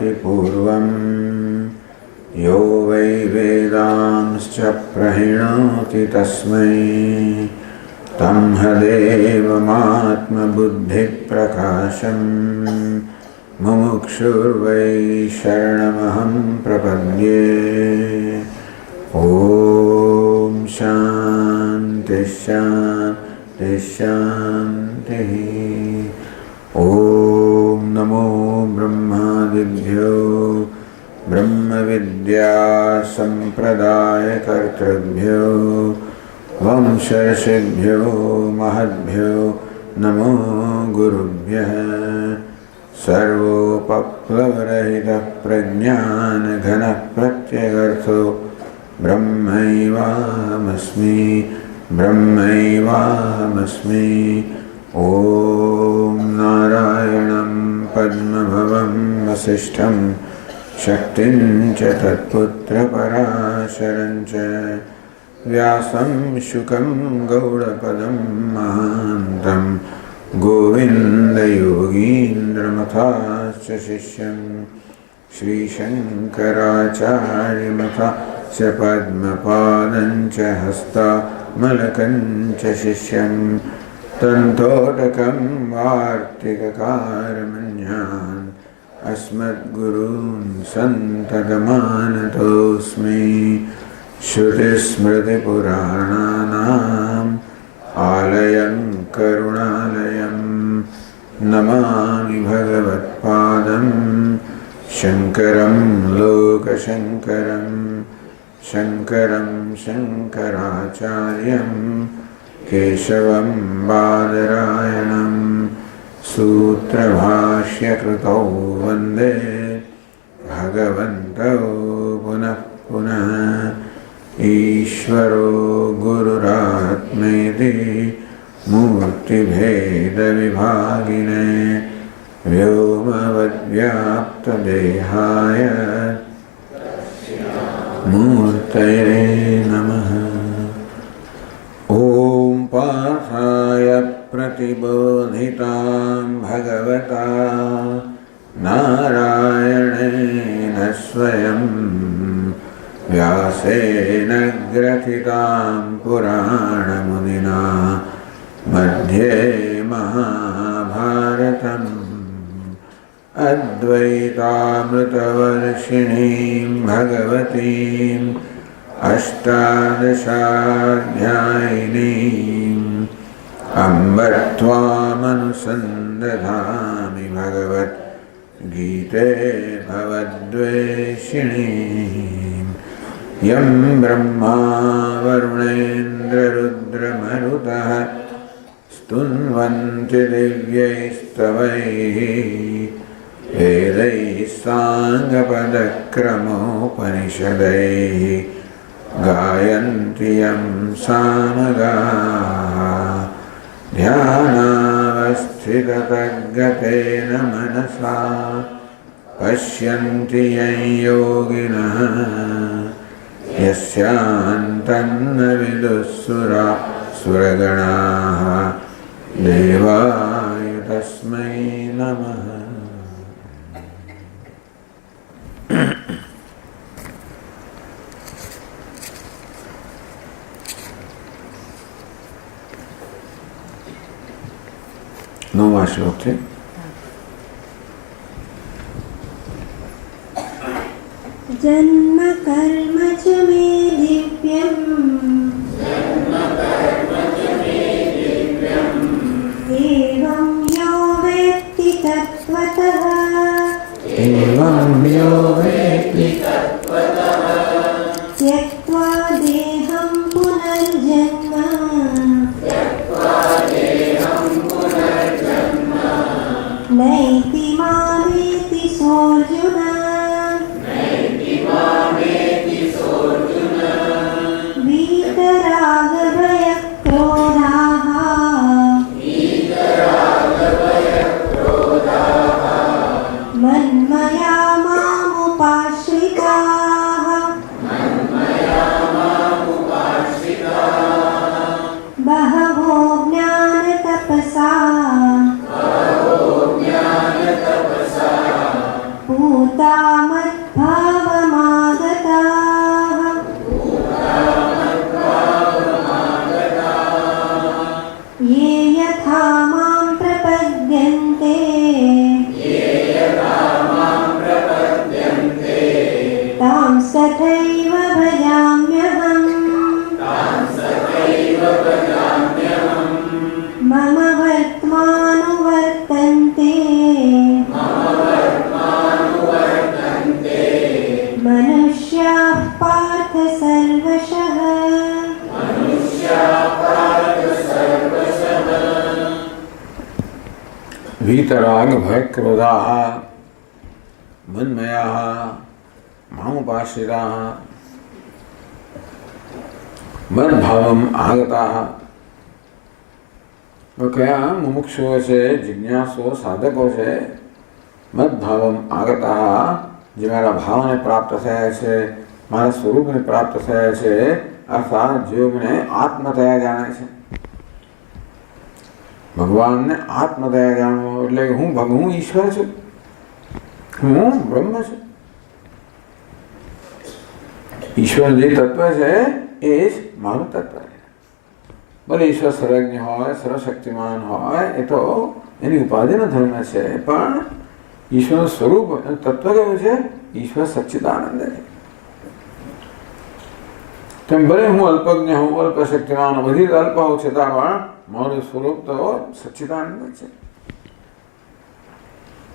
विदधाति पूर्वं यो वै वेदांश्च प्रहिणोति तस्मै तं हदेवमात्मबुद्धिप्रकाशं मुमुक्षुर्वै शरणमहं प्रपद्ये। ॐ शान्ति शान्ति शान्तिः। ॐ नमो ब्रह्मादिभ्यो ब्रह्मविद्या सम्प्रदायकर्तृभ्यो वंशर्षिभ्यो महद्भ्यो नमो गुरुभ्यः। सर्वोपप्लवरहितः प्रज्ञानघनप्रत्यगर्थो ब्रह्मैवाहमस्मि ब्रह्मैवाहमस्मि। ॐ नारायणं पद्मभवं वसिष्ठं शक्तिं च तत्पुत्रपराशरं च व्यासं शुकं गौडपदं महान्तं गोविन्दयोगीन्द्रमथाश्च शिष्यं श्रीशङ्कराचार्यमथाश्च पद्मपादं च हस्तामलकं च शिष्यं तन्तोटकं वार्तिककारमन्यान् अस्मद्गुरून् सन्ततमानतोऽस्मि। श्रुतिस्मृतिपुराणानाम् आलयं करुणालयं नमामि भगवत्पादं शङ्करं लोकशङ्करं शङ्करं शङ्कराचार्यं केशवं बादरायणं सूत्रभाष्यकृतौ वन्दे भगवन्तौ पुनः पुनः। ईश्वरो गुरुरात्मेति मूर्तिभेदविभागिने व्योमवद्व्याप्तदेहाय मूर्तये नमः। ॐ पार्थाय प्रतिबोधितां भगवता नारायणेन स्वयं व्यासेन ग्रथितां पुराणमुनिना मध्ये महाभारतम् अद्वैतामृतवर्षिणीं भगवतीम् अष्टादशाध्यायिनीम् अम्ब त्वामनुसन्दधामि भगवद्गीते भवद्वेषिणीम्। यं ब्रह्मा वरुणेन्द्ररुद्रमरुतः स्तुन्वन्ति दिव्यैस्तवैः वेदैः साङ्गपदक्रमोपनिषदैः गायन्ति यं सामगाः ध्यानावस्थिततद्गतेन मनसा पश्यन्ति यं योगिनः यस्यान्तन्न विदुःसुरासुरगणाः देवाय तस्मै नमः। नौवां श्लोक थे। जन्म कर्म च मे दिव्यम् एवं यो वेत्ति तत्त्वतः त्यक्त्वा देहं पुनर्जन्म नैति मामेति सोऽर्जुन वीतरागभयक्रोधाः मन्मया मामुपाश्रिताः बहवो ज्ञानतपसा भूता मद्भावमागताः ये यथा मां प्रपद्यन्ते तांस्तथैव भजाम्यहम् मम वर्त्मानुवर्तन्ते मनुष्याः पार्थ सर्वशः वीतराग भय क्रोधा मन्मया मामुपाश्रिता मद्भावम आगता। वो क्या मुमुक्षुओ से जिज्ञासो साधकों से मद्भावम आगता જે મારા ભાવને પ્રાપ્ત થયા છે, મારા સ્વરૂપને પ્રાપ્ત થયા છે, અર્થાત જેઓ મને આત્મતયા જાણે છે। ભગવાનને આત્મતયા જાણવો એટલે હું ઈશ્વર છું, હું બ્રહ્મ છું। ઈશ્વર જે તત્વ છે એ જ મારું તત્વ છે। ભલે ઈશ્વર સર્વજ્ઞ હોય, સર્વશક્તિમાન હોય, એ તો એની ઉપાધિનો ધર્મ છે, પણ ઈશ્વરનું સ્વરૂપ તત્વ કેવું છે? ઈશ્વર સચ્ચિદાનંદ છે। તેમ ભલે હું અલ્પજ્ઞ હું, અલ્પ શક્તિમાન, બધી અલ્પ હોઉં છતાં પણ મારું સ્વરૂપ તો સચ્ચિદાનંદ છે।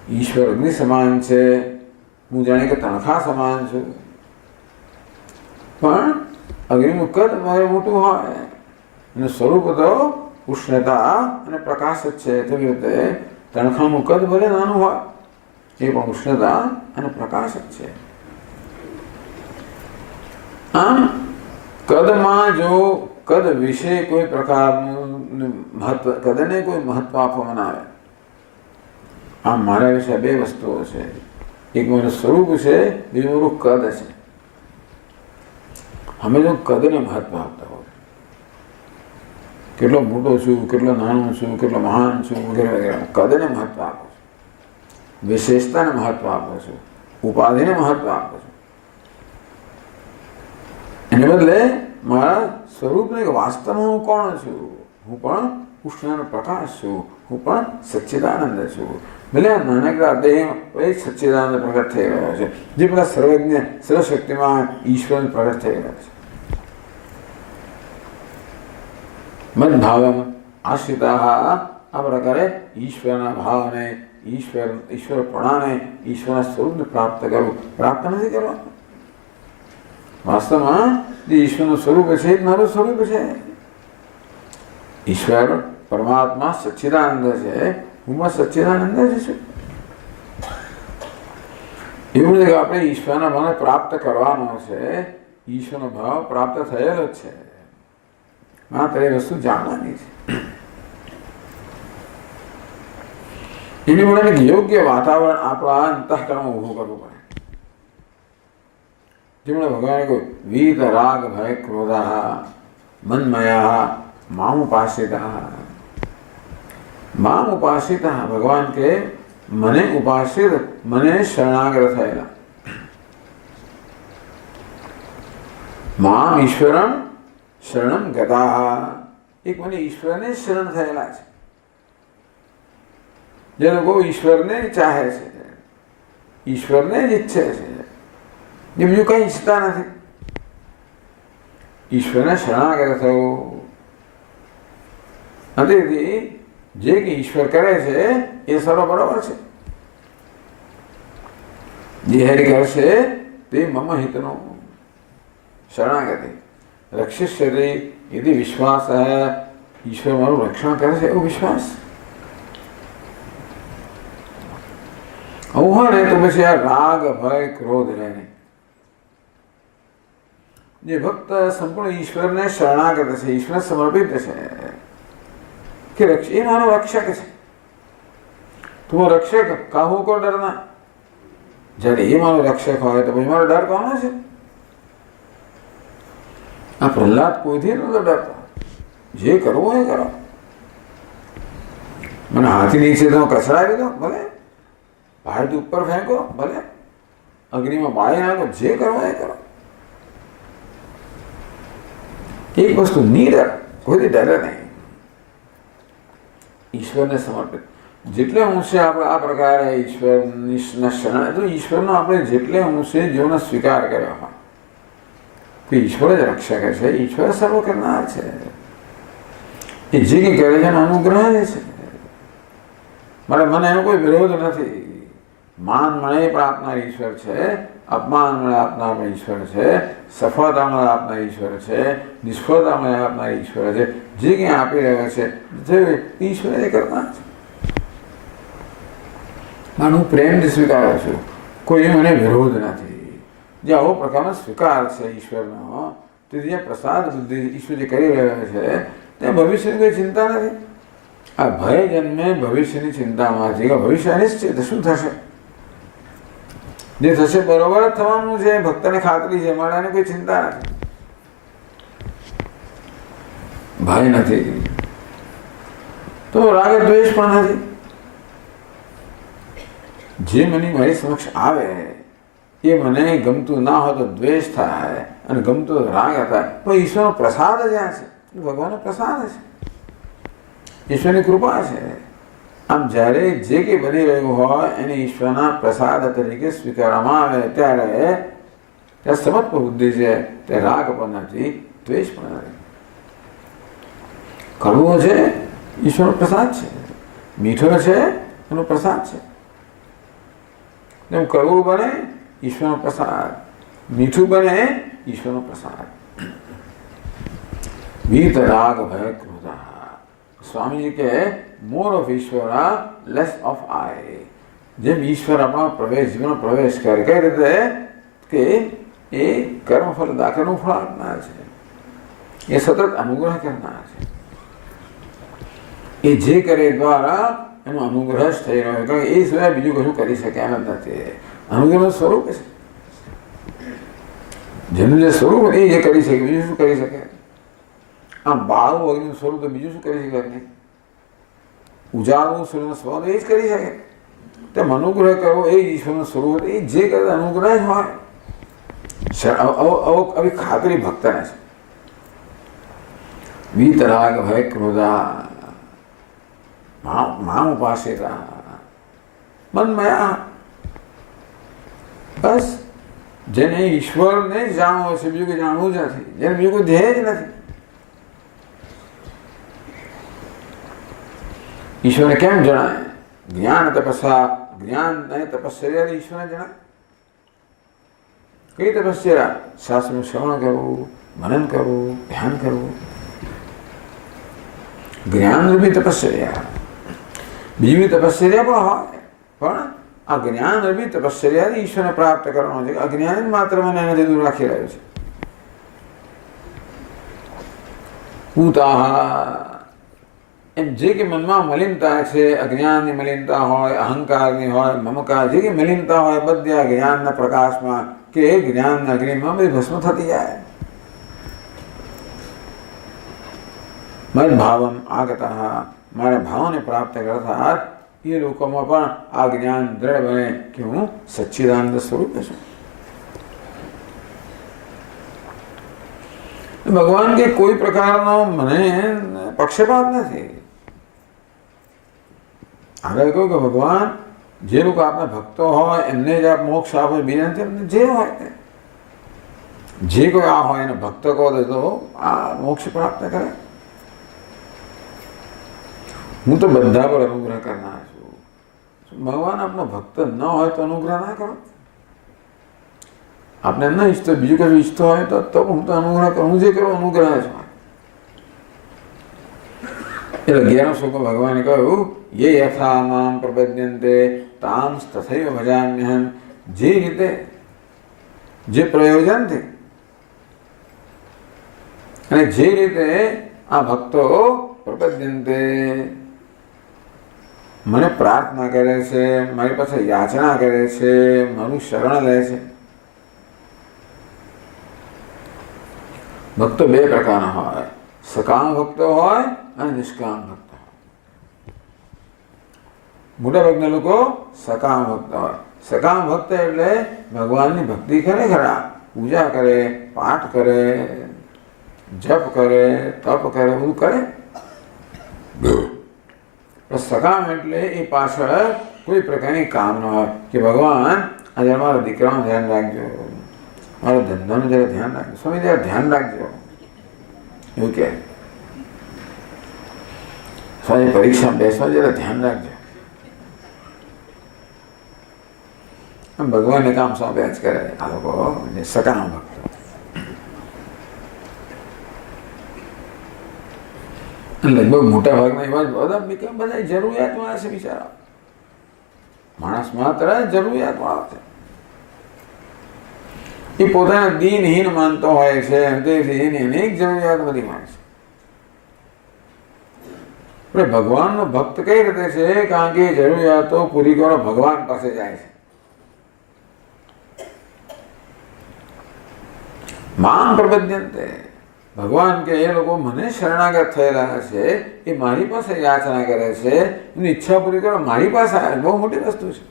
ઈશ્વર અગ્નિ સમાન છે, હું જાણે કે તણખા સમાન છું, પણ અગ્નિનું કદ મારે મોટું હોય અને સ્વરૂપ તો ઉષ્ણતા અને પ્રકાશ જ છે। તેવી રીતે તણખાનું કદ ભલે નાનું હોય, એ પણ ઉષ્ણતા અને પ્રકાશ જ છે। આમ કદમાં જો કદ વિશે કોઈ પ્રકારનું મહત્વ, કદને કોઈ મહત્વ આપવામાં આવે, આમ મારા વિશે બે વસ્તુઓ છે, એક મારું સ્વરૂપ છે, બીજું મારું કદ છે। અમે જો કદને મહત્વ આપતા હોય, કેટલો મોટો છું, કેટલો નાનો છું, કેટલો મહાન છું વગેરે વગેરે, કદને મહત્વ આપો છો, વિશેષતાને મહત્વ આપો છો, ઉપાધિને મહત્વ આપો છો। એને બદલે મારા સ્વરૂપને વાસ્તવમાં હું કોણ છું? હું પણ ઉષ્ણનો પ્રકાશ છું, હું પણ સચ્ચિદાનંદ છું। ભલે આ નાનકડા દેહમાં સચ્ચિદાનંદ પ્રગટ થઈ રહ્યો છે, જે પેલા સર્વજ્ઞ સર્વશક્તિમાં ઈશ્વર પ્રગટ થઈ રહ્યો છે। મદભાવમ આશ્રિતા, આ પ્રકારે ઈશ્વરના ભાવને, ઈશ્વરપણાને, ઈશ્વરના સ્વરૂપને પ્રાપ્ત કરવું, પ્રાપ્ત નથી કરવા। વાસ્તવમાં જે ઈશ્વરનું સ્વરૂપ છે એ મારું સ્વરૂપ છે। ઈશ્વર પરમાત્મા સચ્ચિદાનંદ છે, હું પણ સચ્ચિદાનંદ જ છું। એવું નથી કે આપણે ઈશ્વરના ભાવને પ્રાપ્ત કરવાનો છે, ઈશ્વરનો ભાવ પ્રાપ્ત થયેલો જ છે, માત્ર એ વસ્તુ જાણવાની છે। એની માટે યોગ્ય વાતાવરણ આપણા અંતઃકરણમાં ઊભું કરવું પડે। જેમણે ભગવાને કહ્યું વીત રાગ ભય ક્રોધા મન્મયા મામુપાશ્રિતા। મામુપાશ્રિતા, ભગવાન કે મને ઉપાશ્રિત, મને શરણાગત થયેલા। મામ ઈશ્વરમ શરણમ ગતા, એક મને ઈશ્વરને શરણ થયેલા છે। જે લોકો ઈશ્વરને ચાહે છે, ઈશ્વરને જ ઈચ્છે છે, એ બીજું કઈ ઈચ્છતા નથી, ઈશ્વરને શરણાગત થવું। તેથી જે કે ઈશ્વર કરે છે એ સર્વ બરોબર છે, જે હરિ કરશે તે મમ હિતનો શરણાગતિ રક્ષિષ્યતિ યદિ વિશ્વાસ, ઈશ્વર મારું રક્ષણ કરે છે એવો વિશ્વાસ। આવું હોય ને તો પછી આ રાગ ભય ક્રોધ રહે નહીં। જે ભક્ત સંપૂર્ણ ઈશ્વરને શરણાગત છે, ઈશ્વર સમર્પિત છે કે એ મારો રક્ષક છે, તું રક્ષક કાહુ કો ડરના। જ્યારે એ મારો રક્ષક હોય તો પછી મારો ડર કોનો છે? આ પ્રહલાદ કોઈથી નતો ડરતો, જે કરવું એ કરો। મને હાથી નીચે તો કચડાવી દો ભલે, પહાડથી ઉપર ફેંકો ભલે, અગ્નિમાં બાળી નાખો, જે કરો એ કરો. એક વસ્તુ નિડર, કોઈ ડરે નહીં, ઈશ્વરને સમર્પિત. જેટલે ઊંચે આપણે આ પ્રકારે ઈશ્વરની શરણ, તો ઈશ્વરનો આપણે જેટલે ઊંચે જીવનનો સ્વીકાર કર્યો હોય કે ઈશ્વર જ રક્ષક છે, ઈશ્વર સર્વ કરનાર છે, એ જે કંઈ કરે છે એનો અનુગ્રહ છે. મને એનો કોઈ વિરોધ નથી. માન મળે પણ આપનાર ઈશ્વર છે, અપમાન મળે આપનાર પણ ઈશ્વર છે, સફળતા મળે આપનાર ઈશ્વર છે, નિષ્ફળતા મળે આપનાર ઈશ્વર છે. જે કંઈ આપી રહ્યો છે ઈશ્વર એ કરનાર છે. હું પ્રેમથી સ્વીકારું છું, કોઈ મને વિરોધ નથી. જે આવો પ્રકારનો સ્વીકાર છે ઈશ્વરનો, તે જે પ્રસાદ બુદ્ધિ ઈશ્વર જે કરી રહ્યો છે ત્યાં ભવિષ્યની કોઈ ચિંતા નથી. આ ભય જન્મે ભવિષ્યની ચિંતામાંથી કે ભવિષ્ય અનિશ્ચિત, શું થશે, જે થશે બરોબર જ થવાનું છે, ભક્તને ખાતરી છે, મારે કોઈ ચિંતા નથી, ભય નથી. તો રાગ દ્વેષ પણ નથી. જે મને મારી સમક્ષ આવે એ મને ગમતું ના હોય તો દ્વેષ થાય અને ગમતું તો રાગ થાય. પણ ઈશ્વરનો પ્રસાદ જ્યાં છે, ભગવાનનો પ્રસાદ છે, ઈશ્વરની કૃપા છે. આમ જ્યારે જે કંઈ બની રહ્યું હોય એને ઈશ્વરના પ્રસાદ તરીકે સ્વીકારવામાં આવે ત્યારે ત્યાં સમત્વ બુદ્ધિ છે, તે રાગ પણ નથી, દ્વેષ પણ નથી. કડવો છે ઈશ્વરનો પ્રસાદ છે, મીઠો છે એનો પ્રસાદ છે. જેમ કડવું બને ઈશ્વરનો પ્રસાદ, મીઠું બને ઈશ્વરનો પ્રસાદ. વીત રાગ ભય ક્રોધા. સ્વામીજી કે મોર ઓફ ઈશ્વર લેસ ઓફ આઈ. જેમ ઈશ્વર આપણા પ્રવેશ, જીવનનો પ્રવેશ કરે, કઈ રીતે કે એ કર્મફળ દાખલનું ફળ આપનાર છે, એ સતત અનુગ્રહ કરનાર છે. એ જે કરે દ્વારા એનો અનુગ્રહ જ થઈ રહ્યો, કારણ કે એ સિવાય બીજું કશું કરી શકે એમ જ નથી. અનુગ્રહનું સ્વરૂપ છે, જેનું જે સ્વરૂપ એ જે કરી શકે, બીજું શું કરી શકે. આમ બાળવું અગ્નિનું સ્વરૂપ તો બીજું શું કરી શકે નહીં. ઉજાડવું સ્વરૂપનું સ્વરૂપ એ જ કરી શકે. તેમ અનુગ્રહ કરવો એ ઈશ્વરનું સ્વરૂપ, એ જે કરે અનુગ્રહ જ હોય. આવી ખાતરી ભક્તને છે. વીતરાગ ભય ક્રોધા મામ ઉપાસિતા મનમયા. બસ જેને ઈશ્વરને જ જાણવો છે, બીજું કંઈ જાણવું જ નથી, જેને બીજું કોઈ ધ્યેય જ નથી. ઈશ્વરને કેમ જણાય? જ્ઞાન તપસ્યા, જ્ઞાન અને તપશ્ચર્યા ઈશ્વરને જણાય. કઈ તપશ્ચર્યા? શાસ્ત્રનું શ્રવણ કરવું, મનન કરવું, ધ્યાન કરવું, જ્ઞાનરૂપી તપશ્ચર્યા. બીજી તપશ્ચર્યા પણ હોય, પણ આ જ્ઞાનરૂપી તપશ્ચર્યા ઈશ્વરને પ્રાપ્ત કરવાનો છે. અજ્ઞાન માત્ર મને એનાથી દૂર રાખી રહ્યો છે. પૂતા એમ જે કે મનમાં મલિનતા છે, અજ્ઞાનની મલિનતા હોય, અહંકારની હોય, મમકાર, જે કે મલિનતા હોય બધી આ જ્ઞાનના પ્રકાશમાં કે જ્ઞાનના અગ્નિમાં બધી ભસ્મ થતી જાય. મદ ભાવમ આગતા, મારા ભાવને પ્રાપ્ત કરતા એ લોકોમાં પણ આ જ્ઞાન દ્રઢ બને કે હું સચ્ચિદાનંદ સ્વરૂપ છું. ભગવાન કે કોઈ પ્રકારનો મને પક્ષપાત નથી. આગળ કહ્યું કે ભગવાન જે લોકો આપના ભક્તો હોય એમને જ આપ મોક્ષ આપો, બીજા જે હોય જે કોઈ આ હોય એને ભક્ત કહો તો આ મોક્ષ પ્રાપ્ત કરે. હું તો બધા પર અનુગ્રહ કરનાર છું. ભગવાન આપનો ભક્ત ન હોય તો અનુગ્રહ ના કરો. આપણે ન ઈચ્છતો બીજું કશું ઈચ્છતો હોય તો હું તો અનુગ્રહ કરું. હું જે કરું અનુગ્રહ જ હોય. એટલે 11 શ્લોકમાં ભગવાને કહ્યું યે યથા મામ પ્રપદ્યન્તે તામ તથૈવ ભજામ્યહમ. જે રીતે, જે પ્રયોજનથી અને જે રીતે આ ભક્તો પ્રપદ્યન્તે મને પ્રાર્થના કરે છે, મારી પાસે યાચના કરે છે, મારું શરણ લે છે. ભક્તો બે પ્રકારના હોય, સકામ ભક્તો હોય અને નિષ્કામ ભક્તો હોય. મોટા ભાગના લોકો સકામ ભક્ત હોય. સકામ ભક્ત એટલે ભગવાનની ભક્તિ કરે ખરા, પૂજા કરે, પાઠ કરે, જપ કરે, તપ કરે, બધું કરે. સકામ એટલે એ પાછળ કોઈ પ્રકારની કામ ન હોય કે ભગવાન આજે મારા દીકરાનું ધ્યાન રાખજો, મારા ધંધાનું જરા ધ્યાન રાખજો, સ્વામી જરા ધ્યાન રાખજો, એવું કે સ્વામી પરીક્ષા બેસવા જરા ધ્યાન રાખજો. ભગવાનને કામ સોંપ્યા જ કરે આ લોકો સકામ ભક્તો. લગભગ મોટા ભાગના એવા બધા જરૂરિયાતમાં છે બિચારા. માણસ માત્ર જરૂરિયાતમાં છે. એ પોતાને દિનહીન માનતો હોય છે, તેથી એની અનેક જરૂરિયાત બધી માને છે. ભગવાનનો ભક્ત કઈ રીતે છે? કારણ કે જરૂરિયાતો પૂરી કરો ભગવાન પાસે જાય છે. મામ પ્રબધ્યંતે, ભગવાન કે એ લોકો મને શરણાગત થયેલા છે, એ મારી પાસે યાચના કરે છે, એની ઈચ્છા પૂરી કરો મારી પાસે આવે. બહુ મોટી વસ્તુ છે.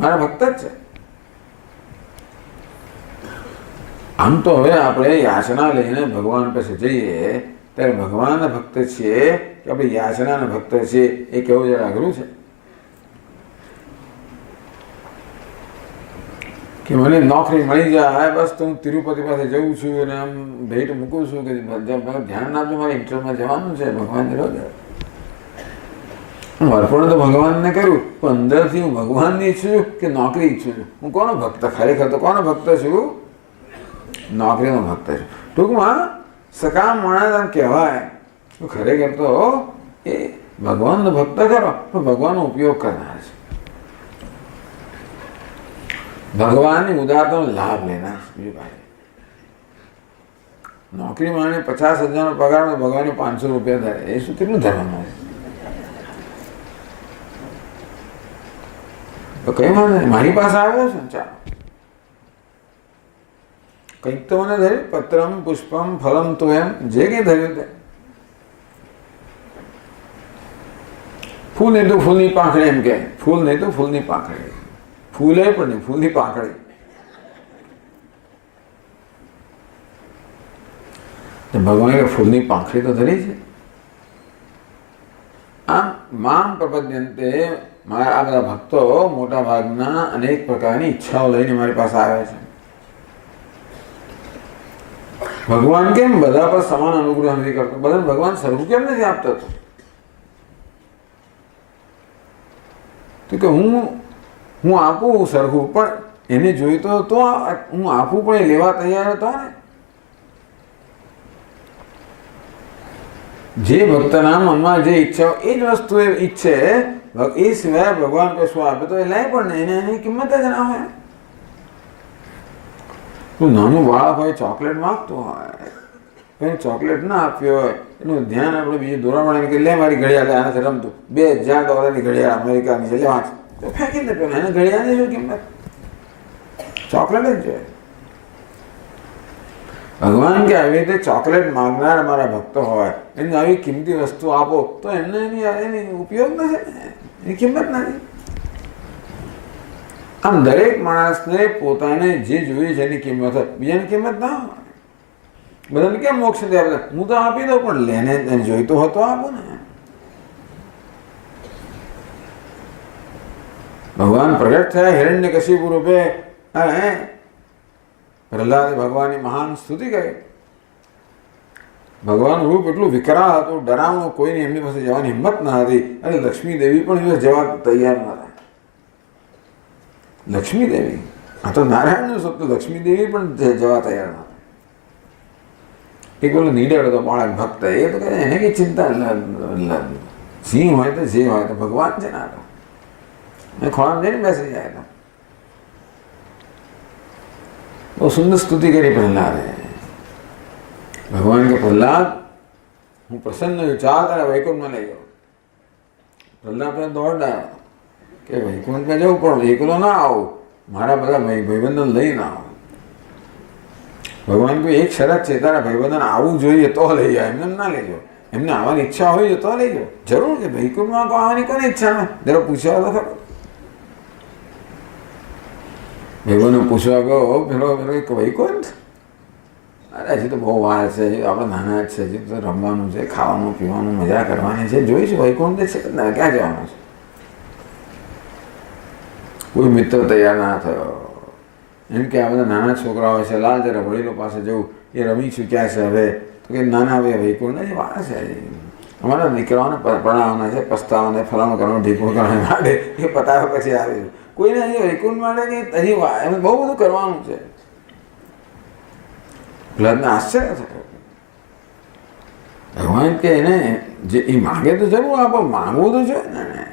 મારા ભક્ત જ છે. આમ તો હવે આપણે યાચના લઈને ભગવાન પાસે જઈએ ત્યારે ભગવાનના ભક્ત છીએ કે આપણે યાચનાના ભક્ત છીએ એ કેવું જરા અઘરું છે. કે મને નોકરી મળી જાય બસ તો હું તિરુપતિ પાસે જઉં છું અને આમ ભેટ મૂકું છું કે ધ્યાન આપજો મારે ઇન્ટરવ્યુમાં જવાનું છે. ભગવાન રોજ હું અર્પણ તો ભગવાનને કર્યું, પણ અંદરથી હું ભગવાનની ઈચ્છું છું કે નોકરી ઈચ્છું છું? હું કોનો ભક્ત? ખરેખર તો કોનો ભક્ત છું? નોકરીનો ભક્ત છું. ટૂંકમાં સકામ માણસ આમ કહેવાય. ખરેખર તો એ ભગવાનનો ભક્ત કરો પણ ભગવાનનો ઉપયોગ કરનાર છે. ભગવાનની ઉદારતાનો લાભ લેનાર. બીજું કાંઈ નોકરી માણે 50,000નો પગાર, ભગવાનને 500 રૂપિયા થાય. એ શું કેટલું ધર્મમાં છે? તો કઈ વાંધો નહીં, મારી પાસે આવ્યો છે ચાલો કંઈક તો મને ધર્યું. પત્રમ પુષ્પમ ફલમ તો એમ જે કંઈ ધર્યું તે. ફૂલ નહીં તો ફૂલની પાંખડી એમ કે, ફૂલ નહીં તો ફૂલની પાંખડી. ફૂલે પણ નહીં, ફૂલની પાંખડી. ભગવાને ફૂલની પાંખડી તો ધરી છે. આમ મામ પ્રપદ્યંતે, મારા આ બધા ભક્તો મોટા ભાગના અનેક પ્રકારની ઈચ્છાઓ લઈને મારી પાસે આવ્યા છે. ભગવાન કેમ બધા પર સમાન અનુગ્રહ નથી કરતો? બધાને ભગવાન સરખું કેમ નથી આપતો? તો કે હું આપું સરખું, પણ એને જોઈતો તો હું આપું પણ એ લેવા તૈયાર હતો ને. જે ભક્તના મનમાં જે ઈચ્છા એ જ વસ્તુ એ ઈચ્છે, એ સિવાય ભગવાન કશું આપે તો એ લાય પણ નહીં, એની કિંમત જ ના હોય. તું નાનું બાળક હોય, ચોકલેટ માંગતું હોય, કંઈ ચોકલેટ ના આપ્યો હોય, એનું ધ્યાન આપણે બીજું દોરામણ કે લે મારી ઘડિયાળ આનાથી રમતું $2,000 ઘડિયાળ અમેરિકાની છે, લે વાંચ તો ફેંકી દે. એને ઘડિયાળની શું કિંમત? ચોકલેટ જ જોઈએ. ભગવાન કે આવી રીતે ચોકલેટ માંગનાર અમારા ભક્તો હોય, એને આવી કિંમતી વસ્તુ આપો તો એમને એની ઉપયોગ નથી, એની કિંમત નથી. આમ દરેક માણસને પોતાને જે જોઈએ છે એની કિંમત હોય, બીજાની કિંમત ના હોય. બધાને કેમ મોક્ષ દે? હું તો આપી દઉં પણ લેને જોઈતો હતો આપો ને. ભગવાન પ્રગટ થયા હિરણ્યકશિપુ રૂપે, પ્રહલાદે ભગવાનની મહાન સ્તુતિ કરી. ભગવાનનું રૂપ એટલું વિકરાળ હતું, ડરાવનું, કોઈની એમની પાસે જવાની હિંમત ન હતી. અને લક્ષ્મી દેવી પણ જવા તૈયાર ન હતા. લક્ષ્મી દેવી, આ તો નારાયણનું સ્વપ્ન, લક્ષ્મી દેવી પણ જવા તૈયાર ન હતા. એક પેલો નીડર હતો બાળક ભક્ત, એ તો કહે એને કઈ ચિંતા, સિંહ હોય તો જે હોય તો ભગવાન છે ને. ખોળામાં જઈને બેસી જાય તો બહુ સુંદર સ્તુતિ કરી પ્રહલાદે. ભગવાન કે પ્રહલાદ હું પ્રસન્ન ચાલ તારા વૈકુંઠમાં લઈ જાઉં. પ્રહલાદ પણ દોડતા કે વૈકુંઠમાં જવું પણ એકલો ના આવું, મારા બધા ભાઈબંધો લઈ ના આવું. ભગવાન કોઈ એક શરત છે, તારા ભાઈબંધોને આવવું જોઈએ તો લઈ જાય, એમને ના લઈ જાઓ. એમને આવવાની ઈચ્છા હોય તો લઈ જાઓ. જરૂર કે વૈકુંઠમાં આવવાની કોને ઈચ્છા ને? જરા પૂછ્યા તો ખરો. ભાઈઓને પૂછવા ગયો પેલો એક વૈકુંઠ, અરે હજી તો બહુ વાર છે, આપણે નાના જ છે, હજી તો રમવાનું છે, ખાવાનું પીવાનું મજા કરવાની છે, જોઈશું વૈકુંઠ છે ક્યાં જવાનું છે. કોઈ મિત્ર તૈયાર ના થયો. એમ કે આ બધા નાના છોકરાઓ છે, લાલ જરા વડીલો પાસે જવું, એ રમી ચૂક્યા છે હવે, તો કે નાના હવે વૈકુંઠ નથી, વાર છે અમારા દીકરાઓને પરણાવવાના છે, પસ્તાવાને ફલાણું કરવાનું ઢીકું કરવાનું માટે એ પતાવ્યા પછી આવે. કોઈને હજી વૈકુંઠ માટે કે હજી એમ બહુ બધું કરવાનું છે. પ્રહલાદને આશ્ચર્ય થયું. ભગવાન કે એને જે એ માગે તો જરૂર આપો, માગવું તો છે ને,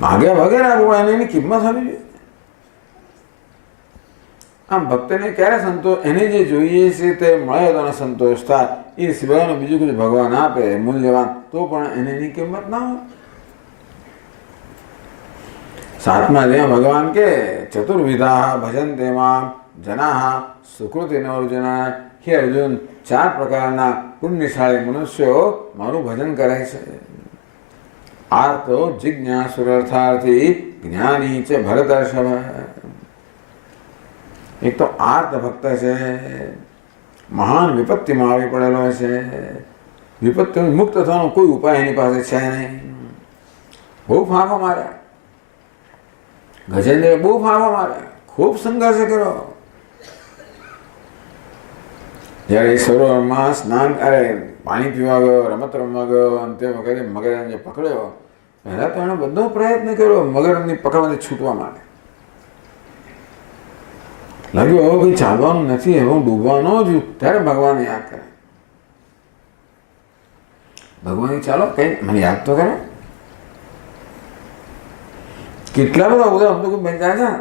માગ્યા વગેરે આપવું, એને એની કિંમત આપવી જોઈએ. આમ ભક્તને ક્યારે સંતોષ, એને જે જોઈએ છે તે મળે તો એને સંતોષ થાય. એ સિવાયનું બીજું કુછ ભગવાન આપે મૂલ્યવાન તો પણ એને એની કિંમત ના હોય. સાતમા અધ્યાય ભગવાન કે ચતુર્વિધા ભજન તેમાં જના સુકૃતિનો અર્જુન. હે અર્જુન, 4 પ્રકારના પુણ્યશાળી મનુષ્યો મારું ભજન કરે છે. આર્તો જિજ્ઞાસુરર્થાર્થી જ્ઞાની છે ભરતર્ષભ. એક તો આર્ત ભક્ત છે, મહાન વિપત્તિમાં આવી પડેલો છે, વિપત્તિથી મુક્ત થવાનો કોઈ ઉપાય એની પાસે છે નહીં. બહુ ફાંફા માર્યા, ગજેન્દ્ર બહુ ફાંફા માર્યા, ખૂબ સંઘર્ષ કર્યો. જ્યારે સરોવરમાં સ્નાન કરે, પાણી પીવા ગયો, રમત રમવા ગયો, અને તે વખતે મગરને પકડ્યો. પહેલાં તો એણે બધો પ્રયત્ન કર્યો મગરની પકડવાથી છૂટવા માટે. લાગ્યું હવે ભાઈ ચાલવાનું નથી, હવે હું ડૂબવાનો જ. ત્યારે ભગવાનને યાદ કરે, ભગવાન ચાલો કઈ મને યાદ તો કરો. કેટલા બધા બધા અમને કોઈ બેન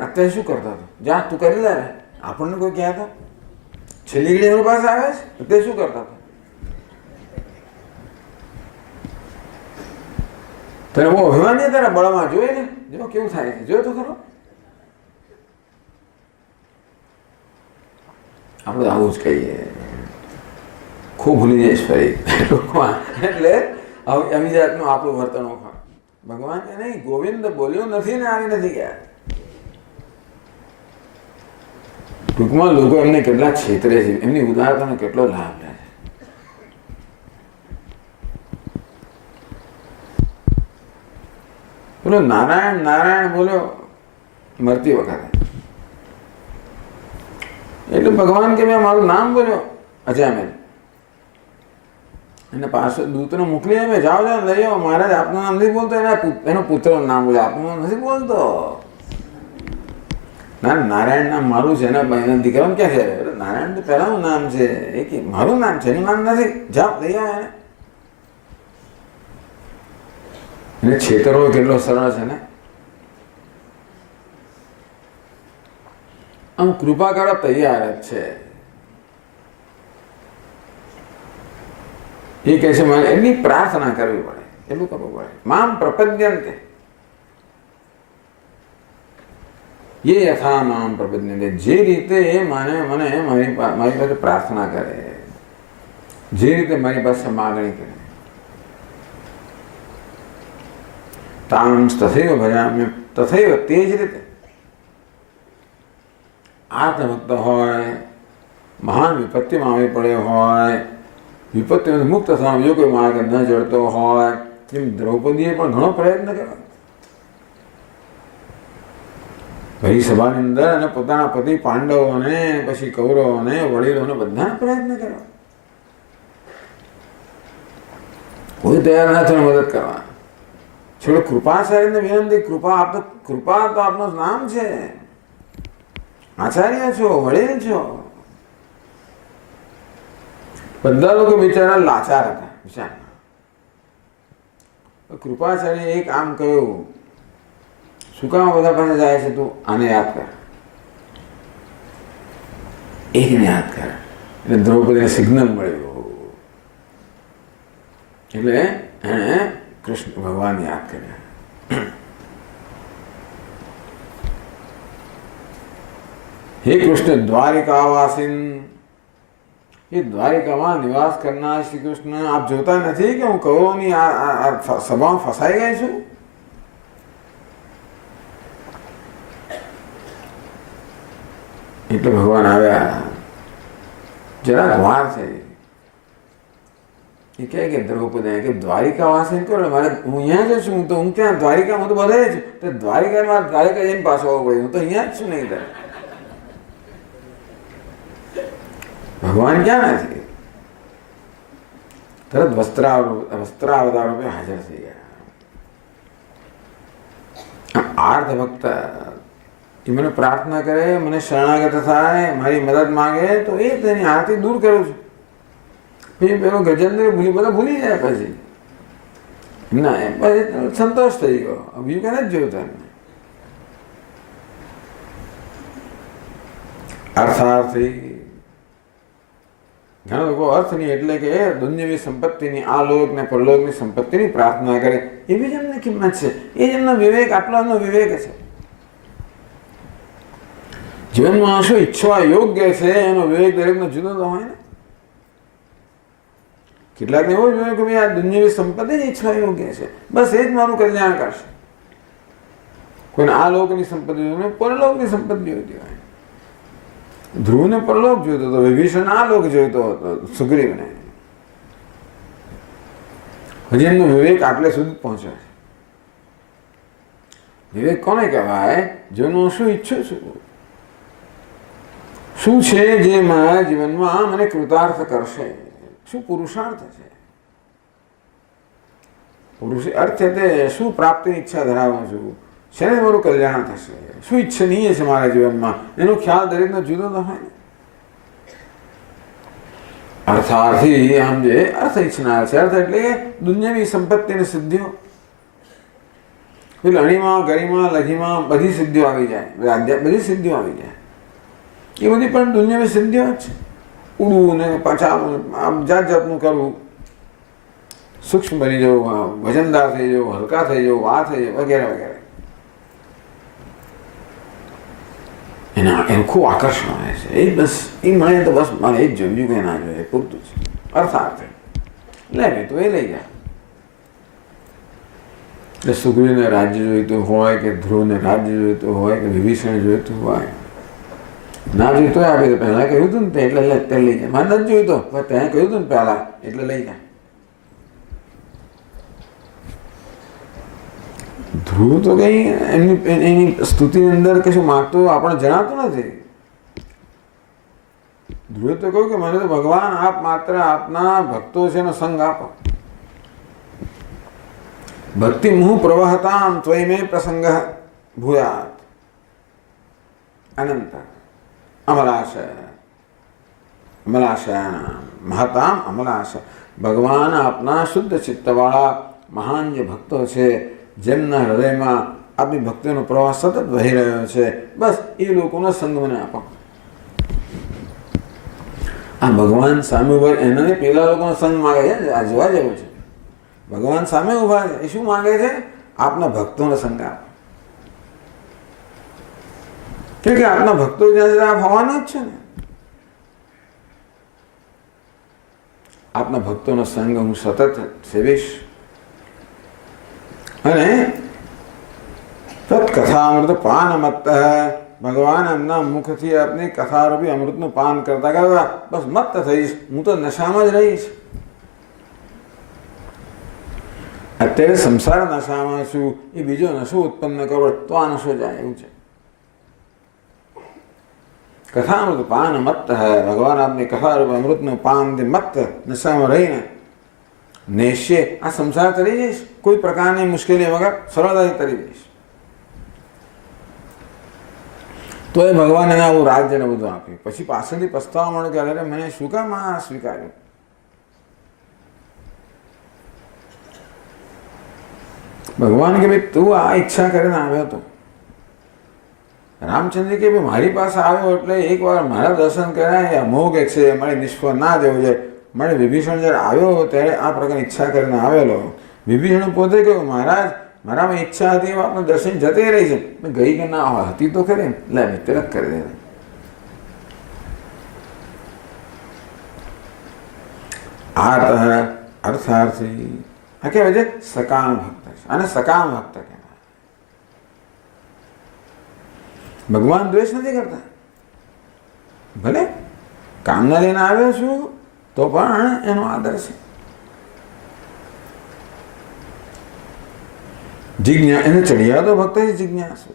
અત્યારે શું કરતા હતો, જા તું કરી લે. આપણને કોઈ ક્યાં હતા, છેલ્લી ઘડી એમની પાસે આવે છે, અત્યારે શું કરતા હતા. તને બહુ અભિમાન નહીં તારા બળમાં, જોઈએ ને જો કેવું થાય છે, જોયો તો ખરો. આપણે આવું જ કહીએ, ખૂબ ભૂલી જઈશ ફરી ટૂંકમાં. એટલે આવી જાતનું આપણું વર્તન ઓળખા. ભગવાન કે નહીં, ગોવિંદ બોલ્યો નથી ને આવી નથી ગયા. ટૂંકમાં લોકો એમને કેટલા છેતરે છે, એમની ઉદારતાનો કેટલો લાભ લે છે. પેલો નારાયણ નારાયણ બોલ્યો મરતી વખતે, એટલે ભગવાન કે મેં મારું નામ બોલ્યો અજામેલ. એને પાછો દૂતને મોકલી આવે, જાઓ જાઓ લઈ આવો. મહારાજ આપનું નામ નથી બોલતો, એનો પુત્રનું નામ બોલે, આપનું નથી બોલતો. ના નારાયણ નામ મારું છે ને, એના દીકરાનું ક્યાં છે? નારાયણ તો પહેલાનું નામ છે, એ કે મારું નામ છે, એનું નામ નથી. જાઓ લઈ આવો એને છેતરવો કેટલો સરળ છે ને. આમ કૃપા કરવા તૈયાર જ છે. એ કહે છે મારે એની પ્રાર્થના કરવી પડે, એટલું કરવું પડે. મામ પ્રપદ્યંતે એ યથા મામ પ્રપદ્યંતે, જે રીતે એ મને મારી પાસે પ્રાર્થના કરે, જે રીતે મારી પાસે માગણી કરે, તામ તથૈવ ભજામ્ય, તથૈવ તે જ રીતે. આર્તભક્ત હોય, મહાન વિપત્તિમાં આવી પડ્યો હોય, વિપત્તિમાંથી મુક્ત થવાનો બીજો કોઈ માર્ગ ન જડતો હોય, તેમ દ્રૌપદીએ પણ ઘણો પ્રયત્ન કર્યો. ભરી સભાની અંદર અને પોતાના પતિ પાંડવોને, પછી કૌરવોને, વડીલોને બધાને પ્રયત્ન કર્યો. કોઈ તૈયાર ના થયો મદદ કરવા. છોડો કૃપાચાર્યને વિનંતી, કૃપા તો આપનું નામ છે, આચાર્ય છો, વડીલ છો. બધા લોકો બિચારા લાચાર હતા બિચારા. કૃપાચાર્ય એક આમ કહ્યું, શું કામ બધા પાસે જાય છે, તું આને યાદ કર, એકને યાદ કર. એટલે દ્રૌપદીને સિગ્નલ મળ્યું, એટલે એણે કૃષ્ણ ભગવાન યાદ કર્યા. હે કૃષ્ણ દ્વારિકાવાસીન, એ દ્વારિકામાં નિવાસ કરનાર શ્રી કૃષ્ણ, આપ જોતા નથી કે હું કૌરવની આ સભામાં ફસાઈ ગઈ છું? એટલે ભગવાન આવ્યા. જરાક વાર થઈ. એ કહે કે દ્રૌપદી કે દ્વારિકા વાસી કરો મારે, હું અહીંયા જ છું, હું ક્યાં દ્વારિકામાં તો બધે છું, તો દ્વારિકા જઈને પાછો આવવો પડે, હું તો અહીંયા જ છું. નહીં થાય. ભગવાન ક્યાં નથી? તરત વસ્ત્રાવતાર રૂપે હાજર થઈ ગયા. આર્થ ભક્ત એ મને પ્રાર્થના કરે, મને શરણાગત થાય, મારી મદદ માંગે તો એ તેની આરતી દૂર કરું છું. પછી પેલો ગજેન્દ્ર ભૂલી જાય. પછી ના પછી સંતોષ થઈ ગયો. બીજું કઈ નથી જોયું તમને. અર્થાર્થી ઘણા લોકો અર્થની એટલે કે દુનિયાવી સંપત્તિની, આ લોક ને પરલોકની સંપત્તિની પ્રાર્થના કરે. એવી જ એમને કિંમત છે. એ જ એમનો વિવેક, આટલો એમનો વિવેક છે. જીવનમાં શું ઈચ્છવા યોગ્ય છે એનો વિવેક દરેકનો જુદો તો હોય ને. કેટલાકને એવું જોયું કે ભાઈ આ દુનિયાવી સંપત્તિ જ ઈચ્છવા યોગ્ય છે, બસ એ જ મારું કલ્યાણ કરશે. કોઈને આ લોકની સંપત્તિ જોઈને પરલોકની સંપત્તિ જોઈતી હોય. ધ્રુવને પરલોક જોઈતો હતો, વિભીષણ આ લોક જોઈતો હતો, સુગ્રીવને. હજી એમનો વિવેક આટલે સુધી પહોંચે છે. વિવેક કોને કહેવાય? જેનું શું ઈચ્છું છું, શું છે જે મારા જીવનમાં મને કૃતાર્થ કરશે, શું પુરુષાર્થ છે. અર્થ એટલે શું પ્રાપ્તિની ઈચ્છા ધરાવું છું, શેને મારું કલ્યાણ થશે, શું ઈચ્છનીય છે મારા જીવનમાં, એનો ખ્યાલ દરેકનો જુદો તો હોય. અર્થાર્થી આમ જે અર્થ ઈચ્છનાર છે, અર્થ એટલે દુનિયાની સંપત્તિની સિદ્ધિઓ, અણીમાં ગરીમાં લઘીમાં બધી સિદ્ધિઓ આવી જાય, બધી સિદ્ધિઓ આવી જાય. એ બધી પણ દુનિયાની સિદ્ધિઓ જ છે. ઉડવું ને પાછા આમ જાત જાતનું કરવું, સૂક્ષ્મ બની જવું, વજનદાર થઈ જવું, હલકા થઈ જવું, આ થઈ જવું વગેરે વગેરે. એનું ખૂબ આકર્ષણ આવે છે. એ બસ એ મળે તો બસ મારે એ જ જોયું, કંઈ ના જોઈએ, પૂરતું છે. અર્થાર્થ લે તો એ લઈ જાય. એટલે સુગ્રીવને રાજ્ય જોઈતું હોય કે ધ્રુવને રાજ્ય જોઈતું હોય કે વિભીષણ જોઈતું હોય, ના જોઈતો આપે તો પહેલા કહ્યું હતું ને એટલે તે લઈ જાય. મારે નથી જોઈતો પણ ત્યાં કહ્યું હતું ને પહેલા એટલે લઈ જાય. ધ્રુવ તો કઈ એની સ્તુતિની અંદર કશું માગતું આપણે જણાતું નથી. ધ્રુવે તો કહ્યું કે મને તો ભગવાન આપ માત્ર આપના ભક્તો છે એનો સંગ આપો. ભક્તિ મુહ પ્રવહતામ ત્વયી મે પ્રસંગ ભૂયાત અનંત અમલાશયાનામ મહતામ અમલાશય. ભગવાન આપના શુદ્ધ ચિત્તવાળા મહાન જે ભક્તો છે, જેમના હૃદયમાં આપની ભક્તિનો પ્રવાહ સતત વહી રહ્યો છે, બસ એ લોકોનો સંગ મને આપો. આ ભગવાન સામે ઉભા એના પેલા લોકોનો સંગ માગે છે. આ જોવા જેવું છે. ભગવાન સામે ઉભા છે, એ શું માગે છે? આપના ભક્તોનો સંગ આપો. કે આપના ભક્તો જ્યાં આપ હોવાના જ છે ને. આપના ભક્તોનો સંગ હું સતત સેવીશ. અને તત્કથામૃત પાન મત્ત, ભગવાન એમના મુખથી આપની કથારૂપી અમૃતનું પાન કરતા કરતા બસ મત્ત થઈશ, હું તો નશામાં જ રહીશ. અત્યારે સંસાર નશામાં છું, એ બીજો નશો ઉત્પન્ન કરો તો આ નશો જાય એવું છે. કથામૃત પાન મત્ત હૈ, ભગવાન આપની કથારૂપી અમૃતનું પાન મત્ત નશામાં રહીને નેશ્ય આ સંસાર તરી જઈશ, કોઈ પ્રકારની મુશ્કેલી વગર સરળતાથી તરી જઈશ. તો એ ભગવાન એને આવું રાજ્યને બધું આપ્યું. પછી પાછળથી પસ્તાવા મળે કે અરે મેં શું કામ આ સ્વીકાર્યું. ભગવાન કે ભાઈ તું આ ઈચ્છા કરીને આવ્યો હતો. રામચંદ્ર કે ભાઈ મારી પાસે આવ્યો એટલે એકવાર મારા દર્શન કર્યા, અમોઘ છે, મારે નિષ્ફળ ના જવું છે. મારે વિભીષણ જ્યારે આવ્યો ત્યારે આ પ્રકારની ઈચ્છા કરીને આવેલો. વિભીષણ પોતે કહ્યું મહારાજ મારામાં ઈચ્છા હતી આપનું દર્શન જતી રહી છે. ગઈ કે ના હતી તો ખરી, લે તિલક કરી દે. અર્થાર્થી આ કહેવાય છે સકામ ભક્ત. અને સકામ ભક્ત કહેવાય. ભગવાન દ્વેષ નથી કરતા. ભલે કામના લઈને આવ્યો છું તો પણ એનો આદર છે. એને ચડિયાતો ભક્ત છે જિજ્ઞાસુ,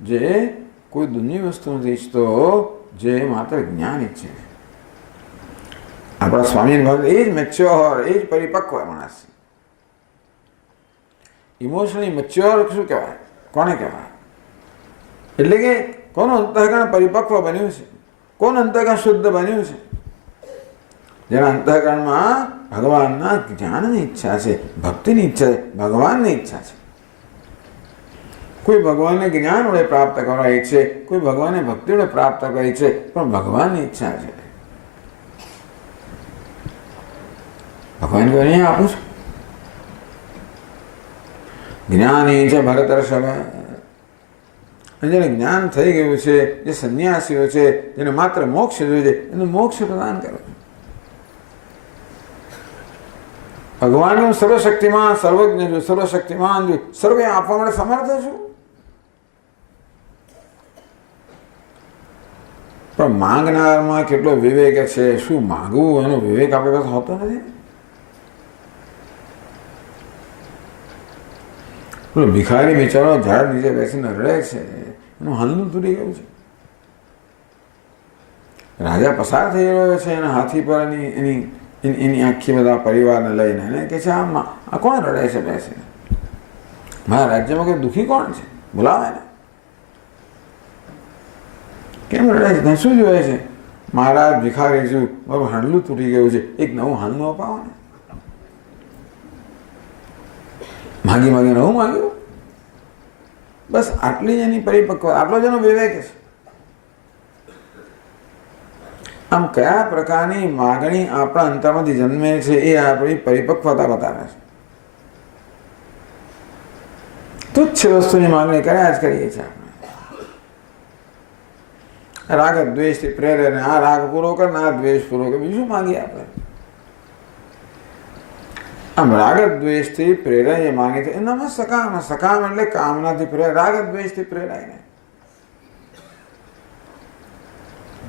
જે કોઈ દુનિયા વસ્તુ નથી ઈચ્છતો, જે માત્ર જ્ઞાન ઈચ્છે. આપણા સ્વામી ભક્ત એ જ મેચ્યોર, એ જ પરિપક્વ માણસ છે. ઇમોશનલી મેચ્યોર શું કહેવાય, કોને કહેવાય? એટલે કે કોનું અંતઃકરણ પરિપક્વ બન્યું છે, કોનું અંતઃકરણ શુદ્ધ બન્યું છે, જેના અંતઃકરણમાં ભગવાનના જ્ઞાનની ઈચ્છા છે, ભક્તિની ઈચ્છા છે, ભગવાનની ઈચ્છા છે. કોઈ ભગવાનને જ્ઞાન વડે પ્રાપ્ત કરવા ઈચ્છે, કોઈ ભગવાનને ભક્તિ વડે પ્રાપ્ત કરવા ઈચ્છે, પણ ભગવાનની ઈચ્છા છે. ભગવાન કહે અહીં આપું છું. જ્ઞાની છે ભરતર્ષભ, જેને જ્ઞાન થઈ ગયું છે, જે સંન્યાસીઓ છે, જેને માત્ર મોક્ષ જોઈએ છે, એને મોક્ષ પ્રદાન કરો. ભગવાન હું સર્વશક્તિમાન, સર્વજ્ઞ છું, સર્વશક્તિમાન છું, સર્વે આપવા માટે સમર્થ છું. પણ માંગનારમાં કેટલો વિવેક છે, શું માગવું એનો વિવેક આપણી પાસે હોતો નથી. પેલો ભિખારી બિચારો ઝાડ નીચે બેસીને રડે છે, એનું હાલનું તૂટી ગયું છે. રાજા પસાર થઈ રહ્યો છે એના હાથી પર એની આખી બધા પરિવારને લઈને, એને કે છે આ કોણ રડે છે બેસીને? મારા રાજ્યમાં કોઈ દુઃખી કોણ છે? બોલાવે ને. કેમ રડે છે? ત્યાં શું જોયે છે? મારા ભિખારી છું, મારું હાંડલું તૂટી ગયું છે, એક નવું હાંડલું અપાવો ને. માગી માગી નવું માગ્યું. બસ આટલી જ એની પરિપક્વ, આટલો જ એનો વિવેક છે. આમ કયા પ્રકારની માગણી આપણા અંતરમાંથી જન્મે છે એ આપણી પરિપક્વતા બતાવે છે. તુચ્છ વસ્તુની માગણી કર્યા જ કરીએ છીએ આપણે. રાગ દ્વેષથી પ્રેરે, આ રાગ પૂરો કર, આ દ્વેષ પૂરો કર, બીજું માગીએ આપણે. આમ રાગ દ્વેષથી પ્રેરાય એ માંગે છે, એનામાં સકામ, સકામ એટલે કામનાથી પ્રેરાય, રાગ દ્વેષથી પ્રેરાય ને.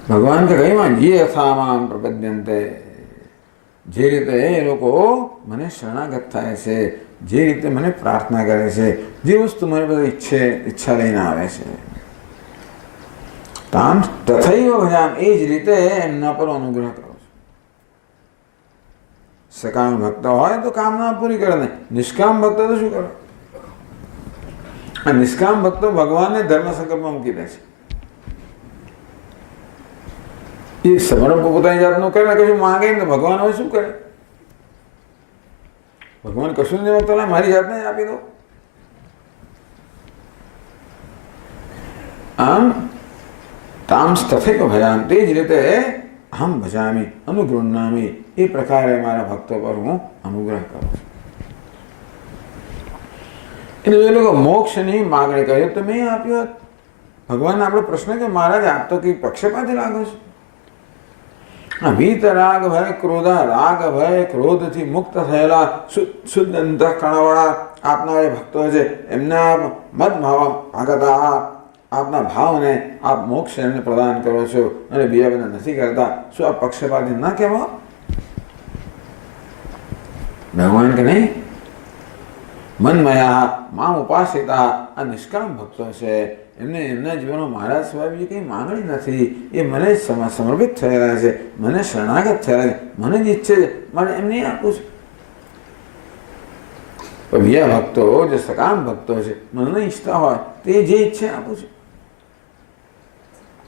ભગવાન કે કઈમાં જે અથામાં પ્રપદ્યંતે, જે રીતે એ લોકો મને શરણાગત થાય છે, જે રીતે મને પ્રાર્થના કરે છે, જે વસ્તુ મને બધું ઈચ્છા લઈને આવે છે, તામ તથૈવ ભજામ, એ જ રીતે એમના પર અનુગ્રહ કરો. સકામ ભક્ત હોય તો કામના પૂરી કરે ને, નિષ્કામ ભક્ત તો શું કરે? આ નિષ્કામ ભક્તો ભગવાનને ધર્મ સંકલ્પમાં મૂકી દે છે. એ સમર્પણ પોતાની જાતનું કરે ને, કશું માંગે ને ભગવાન હવે શું કરે? ભગવાન કશું નહીં માંગતો, મારી જાતને જ આપી દો. આમ તામ તથૈવ ભજામ, તે જ રીતે અહમ ભજામી અનુગૃહ્ણામિ, એ પ્રકારે મારા ભક્તો પર હું અનુગ્રહ કરું છું. એટલે એ લોકો મોક્ષની માગણી કરે તો મેં આપ્યો. ભગવાનને આપણો પ્રશ્ન કે મહારાજ આપ તો કઈ પક્ષપાતી લાગો છો? વીત રાગ ભય ક્રોધા, રાગ ભય ક્રોધથી મુક્ત થયેલા શુદ્ધ અંતઃકરણવાળા આપના એ ભક્તો છે, એમના મત ભાવ આગતા આપના ભાવને આપ મોક્ષ એમને પ્રદાન કરો છો અને બીજા બધા નથી કરતા, શું આ પક્ષપાતી ના કહેવા? ભગવાન કે નહીં, મનમયા મામ ઉપાસિતા, આ નિષ્કામ ભક્તો છે, એમને એમના જીવનમાં મારા સિવાય બીજી કંઈ માંગણી નથી, એ મને સમર્પિત થયેલા છે, મને શરણાગત થયેલા છે, મને જ ઈચ્છે છે, મારે એમને આપું છું. પણ બીજા ભક્તો જે સકામ ભક્તો છે, મને ઈચ્છતા હોય તે જે ઈચ્છે આપું છું.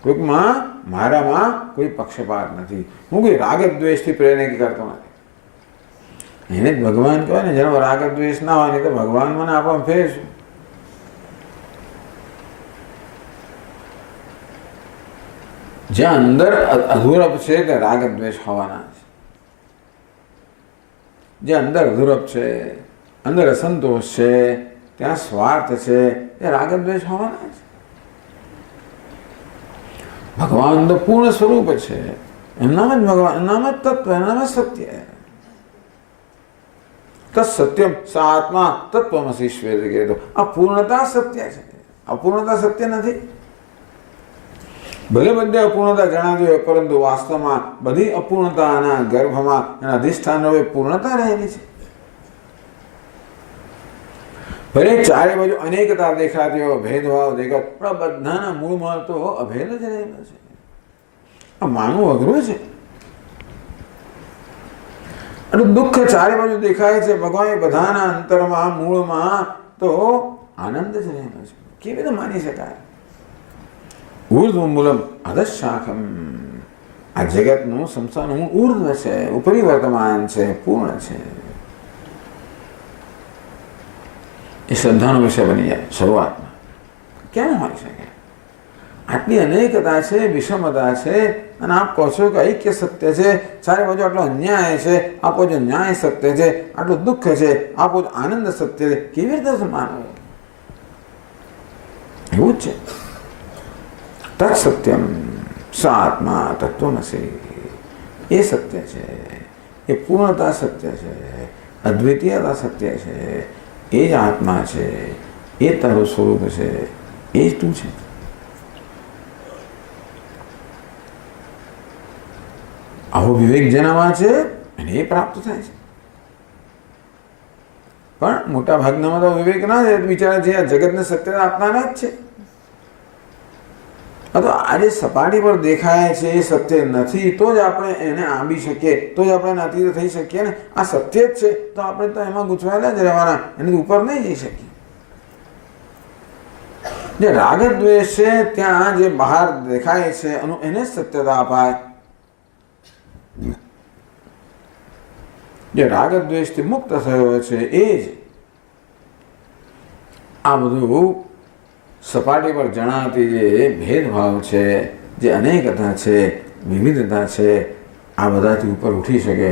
ટૂંકમાં મારામાં કોઈ પક્ષપાત નથી, હું કોઈ રાગ દ્વેષથી પ્રેરણા કરતો નથી. એને જ ભગવાન કહેવાય ને, જેનો રાગ દ્વેષ ના હોય નહીં તો ભગવાન મને આપવા ફેર છું. જ્યાં અંદર અધૂરપ છે તે રાગ દ્વેષ હોવાના છે. જ્યાં અંદર અધૂરપ છે, અંદર અસંતોષ છે, ત્યાં સ્વાર્થ છે, એ રાગ દ્વેષ હોવાના છે. ભગવાન તો પૂર્ણ સ્વરૂપ છે, એમનામાં જ ભગવાન, એમનામાં જ તત્વ, એમનામાં સત્ય. તત્સત્યમ સ આત્મા તત્વમસી શ્વેત કહેતો. આ પૂર્ણતા સત્ય છે, અપૂર્ણતા સત્ય નથી. ભલે બધે અપૂર્ણતા જણાતી હોય, પરંતુ વાસ્તવમાં બધી અપૂર્ણતાના ગર્ભમાં એના અધિષ્ઠાન રૂપે પૂર્ણતા રહેલી છે. ભલે ચારે બાજુ અનેકતા દેખાતી હોય, ભેદભાવ દેખાય, પણ બધાના મૂળમાં તો અભેદ જ રહેલો છે. આ માનવું અઘરું છે. અને દુઃખ ચારે બાજુ દેખાય છે, ભગવાન બધાના અંતરમાં મૂળમાં તો આનંદ જ રહેલો છે. કેવી રીતે માની શકાય? ઉર્ધ્વ મૂલમ અધશાખમ. આ જગતનું સંસારનું ઉર્ધ્વ છે, ઉપરી વર્તમાન છે, પૂર્ણ છે. એ શ્રદ્ધાનો વિષય બની જાય શરૂઆતમાં. કેમ હોઈ શકે? આટલી અનેકતા છે, વિષમતા છે, અને આપ કહો છો કે ઐક્ય સત્ય છે, ચારે બાજુ આટલો અન્યાય છે, આપો જો ન્યાય સત્ય છે, આટલું દુઃખ છે, આપો આનંદ સત્ય છે, કેવી રીતે માનવું? એવું જ છે. તત્સત્યમ સ આત્મા તત્વમસી. એ સત્ય છે, એ પૂર્ણતા સત્ય છે, અદ્વિતીયતા સત્ય છે, એ જ આત્મા છે, એ તારું સ્વરૂપ છે, એ જ તું છે. આવો વિવેક જેનામાં છે અને એ પ્રાપ્ત થાય છે. પણ મોટા ભાગનામાં તો વિવેક ના છે, બિચારા જે આ જગતને સત્ય આપનારા જ છે. તો આજે સપાટી પર દેખાય છે એ સત્ય નથી, તો જ આપણે એને આંબી શકીએ, તો જ આપણે અતીત થઈ શકીએ ને. આ સત્ય જ છે તો આપણે તો એમાં ગૂંચવાયેલા જ રહેવાના, એની ઉપર નહીં જઈ શકીએ. જે રાગ દ્વેષ છે ત્યાં જે બહાર દેખાય છે એને સત્યતા અપાય. જે રાગ દ્વેષથી મુક્ત થયો છે એ જ આ બધું સપાટી પર જણાતી જે ભેદભાવ છે, જે અનેકતા છે, વિવિધતા છે, આ બધાથી ઉપર ઉઠી શકે.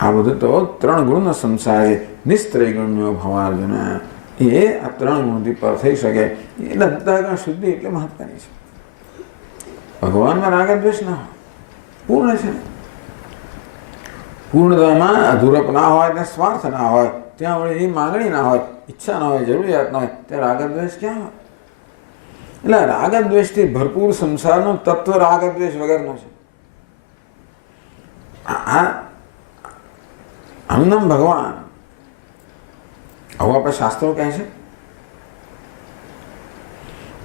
આ બધું તો ત્રણ ગુણનો સંસાર, નિસ્ત્રય ગુણનો ભવાર્જુન, એ આ ત્રણ ગુણથી પર થઈ શકે. એટલે અંતઃકરણ શુદ્ધિ એટલે મહત્વની છે. ભગવાનમાં રાગ દ્વેષ ના હોય, પૂર્ણ છે. પૂર્ણતામાં અધૂરપ ના હોય, ત્યાં સ્વાર્થ ના હોય, ત્યાં વળી એ માગણી ના હોય, ઈચ્છા ના હોય, જરૂરિયાત ના હોય, ત્યાં રાગ દ્વેષ ક્યાં હોય? એટલે રાગ દ્વેષથી ભરપૂર સંસારનું તત્વ રાગ દ્વેષ વગરનું છે. આનું નામ ભગવાન. આવું આપણે શાસ્ત્રો કહે છે.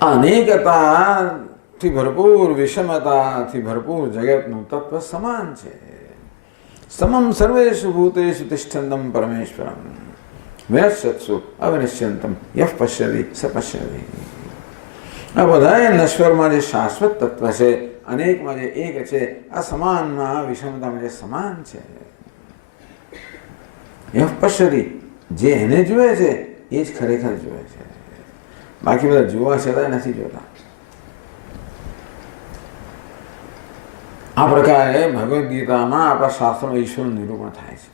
અનેકતાથી ભરપૂર, વિષમતાથી ભરપૂર જગતનું તત્વ સમાન છે. સમમ સર્વેષુ ભૂતેષુ તિષ્ઠન્તમ પરમેશ્વરમ વયસ્યત્સુ અવિનશ્યંતમ યઃ પશ્યતિ સ પશ્યતિ. આ બધા નશ્વરમાં જે શાશ્વત તત્વ છે, અનેકમાં જે એક છે, આ સમાનમાં વિષમતામાં જે સમાન છે. યઃ પશ્યતિ, જે એને જુએ છે એ જ ખરેખર જુએ છે. બાકી બધા જોવા છતાં નથી જોતા. આ પ્રકારે ભગવદ્ ગીતામાં આપણા શાસ્ત્રોમાં ઈશ્વરનું નિરૂપણ થાય છે.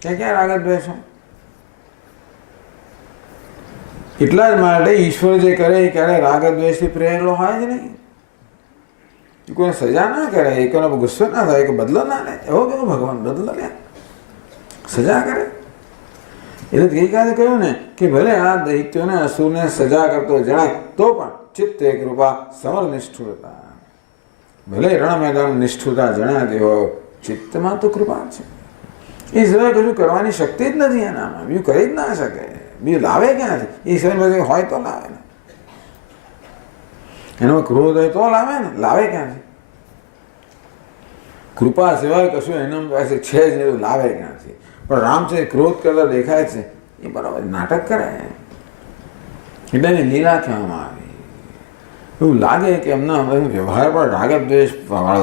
ક્યાં ક્યાં રાગ દ્વેષ હોય? એટલા જ માટે ઈશ્વર જે કરે એ ક્યારે રાગ દ્વેષથી પ્રેરેલો હોય જ નહીં. કોઈને સજા ના કરે, કોઈનો ગુસ્સો ના થાય, કે બદલો ના લે. એવો કેવો ભગવાન બદલો લે, સજા કરે? એટલે ગઈકાલે કહ્યું ને કે ભલે આ દૈત્યોને અસુરને સજા કરતો જણાય તો પણ ચિત્તે કૃપા સમર નિષ્ઠુરતા. ભલે રણ મેદાન નિષ્ઠુરતા જણાતી હોય, ચિત્તમાં તો કૃપા છે. એ સિવાય કશું કરવાની શક્તિ જ નથી એનામાં. બીજું કરી જ ના શકે. બીજું લાવે ક્યાંથી? એ સિવાય હોય તો લાવે ને. એનો ક્રોધ હોય તો લાવે ને, લાવે ક્યાંથી? કૃપા સિવાય કશું એના પાસે છે જ નહીં, લાવે ક્યાંથી? પણ રામ છે ક્રોધ કરતા દેખાય છે, એ બરાબર નાટક કરે. એટલે એની લીલા કહેવામાં આવી. એવું લાગે કે એમના વ્યવહાર પર રાગ દ્વેષ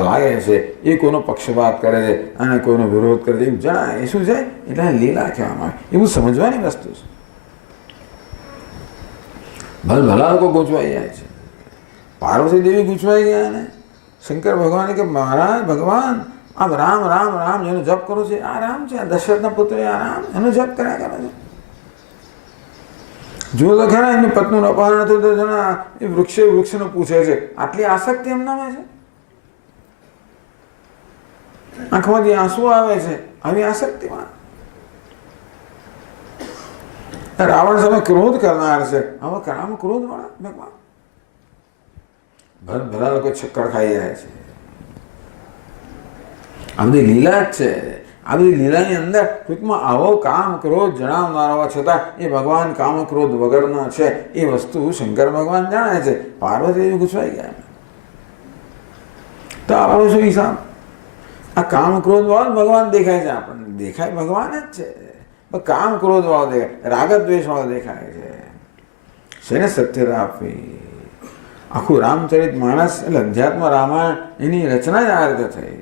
લાગે છે, એ કોઈનો પક્ષપાત કરે છે અને કોઈનો વિરોધ કરે છે એવું જણાય. એ શું છે? એટલે લીલા કહેવામાં આવે. એવું સમજવાની વસ્તુ છે. ભલા લોકો ગૂંચવાઈ જાય છે. પાર્વતી દેવી ગૂંચવાઈ ગયા ને શંકર ભગવાને કે મહારાજ ભગવાન આમ રામ રામ રામ જેનો જપ કરો છે આ રામ છે, આ દશરથના પુત્ર આ રામ, એનો જપ કર્યા કરે છે. જો તો ખરા એમની પત્નીનું અપહરણ હતું તો જણા એ વૃક્ષને પૂછે છે, આટલી આસક્તિ એમનામાં છે? આંખમાંથી આંસુ આવે છે આવી આસક્તિમાં. રાવણ સામે ક્રોધ કરનાર છે, હવે રામ ક્રોધ વાળા ભગવાન. બધા લોકો ચક્કર ખાઈ જાય છે. આ બધી લીલા જ છે. આ બધી લીલાની અંદર ટૂંકમાં આવો કામ ક્રોધ જણાવનાર હોવા છતાં એ ભગવાન કામ ક્રોધ વગરના છે એ વસ્તુ શંકર ભગવાન જાણે છે. પાર્વતી ગુસ્સાઈ ગયા. તો આપણો શું હિસાબ? આ કામ ક્રોધ વાળો ભગવાન દેખાય છે આપણને. દેખાય ભગવાન જ છે, પણ કામ ક્રોધ વાળો દેખાય, રાગ દ્વેષ વાળો દેખાય છે. શેને સત્યતા આપવી? આખું રામચરિત માનસ એટલે અધ્યાત્મ રામાયણ એની રચના જ આ રીતે થઈ,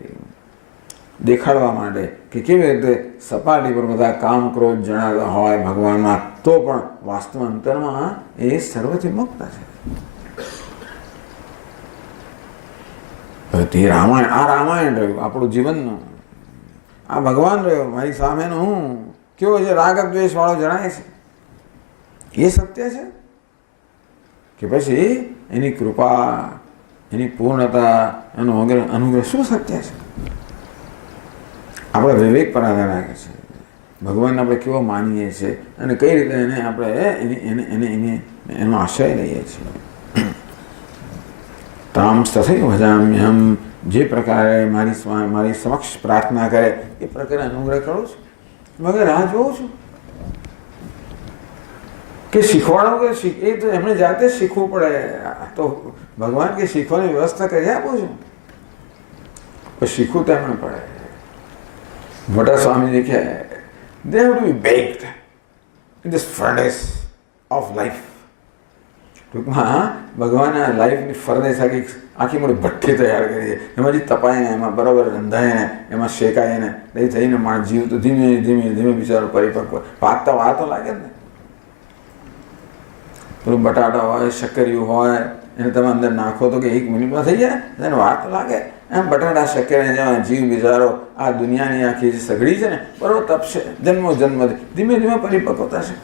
દેખાડવા માટે કે કેવી રીતે સપાટી પર બધા કામ ક્રોધ જણાતા હોય ભગવાનમાં, તો પણ વાસ્તવ અંતરમાં એ સર્વથી મુક્ત છે. તે રામાયણ, આ રામાયણ રહ્યું આપણું જીવનનું, આ ભગવાન રહ્યો મારી સામેનો હું કેવો છે, રાગ દ્વેષ વાળો જણાય છે. એ સત્ય છે કે પછી એની કૃપા, એની પૂર્ણતા, એનો અનુગ્રહ શું સત્ય છે? આપણે વિવેક પર આધાર રાખે છે. ભગવાનને આપણે કેવો માનીએ છીએ અને કઈ રીતે એને આપણે એનો આશ્રય લઈએ છીએ. તામ તથૈવ ભજામ્યહમ, જે પ્રકારે મારી સમક્ષ પ્રાર્થના કરે એ પ્રકારે અનુગ્રહ કરું છું. મગર રાહ જોઉં છું કે શીખવાડો કે એ તો એમણે જાતે શીખવું પડે. તો ભગવાન કે શીખવાની વ્યવસ્થા કરી આપું છું, પણ શીખવું તો એમણે પડે. મોટા સ્વામીજી કહે, they have to be baked in this furnace of life. ટૂંકમાં ભગવાને આ લાઈફની ફરનેસ આખી મોટી ભઠ્ઠી તૈયાર કરી છે. એમાં જે તપાઈને, એમાં બરાબર રંધાઈને, એમાં શેકાઈને એ થઈને માણસ જીવ તો ધીમે ધીમે ધીમે બિચારો પરિપક્વ પાકતા વાર તો લાગે જ ને. પેલું બટાટા હોય, શક્કરિયું હોય, એને તમે અંદર નાખો તો કે 1 મિનિટમાં થઈ જાય, એને વાર તો લાગે. એમ બટાટા શક્કરિયા જેવા જીવ બિચારો આ દુનિયાની આખી જે સઘળી છે ને બરોબર તપશે, જન્મો જન્મથી ધીમે ધીમે પરિપક્વ થશે.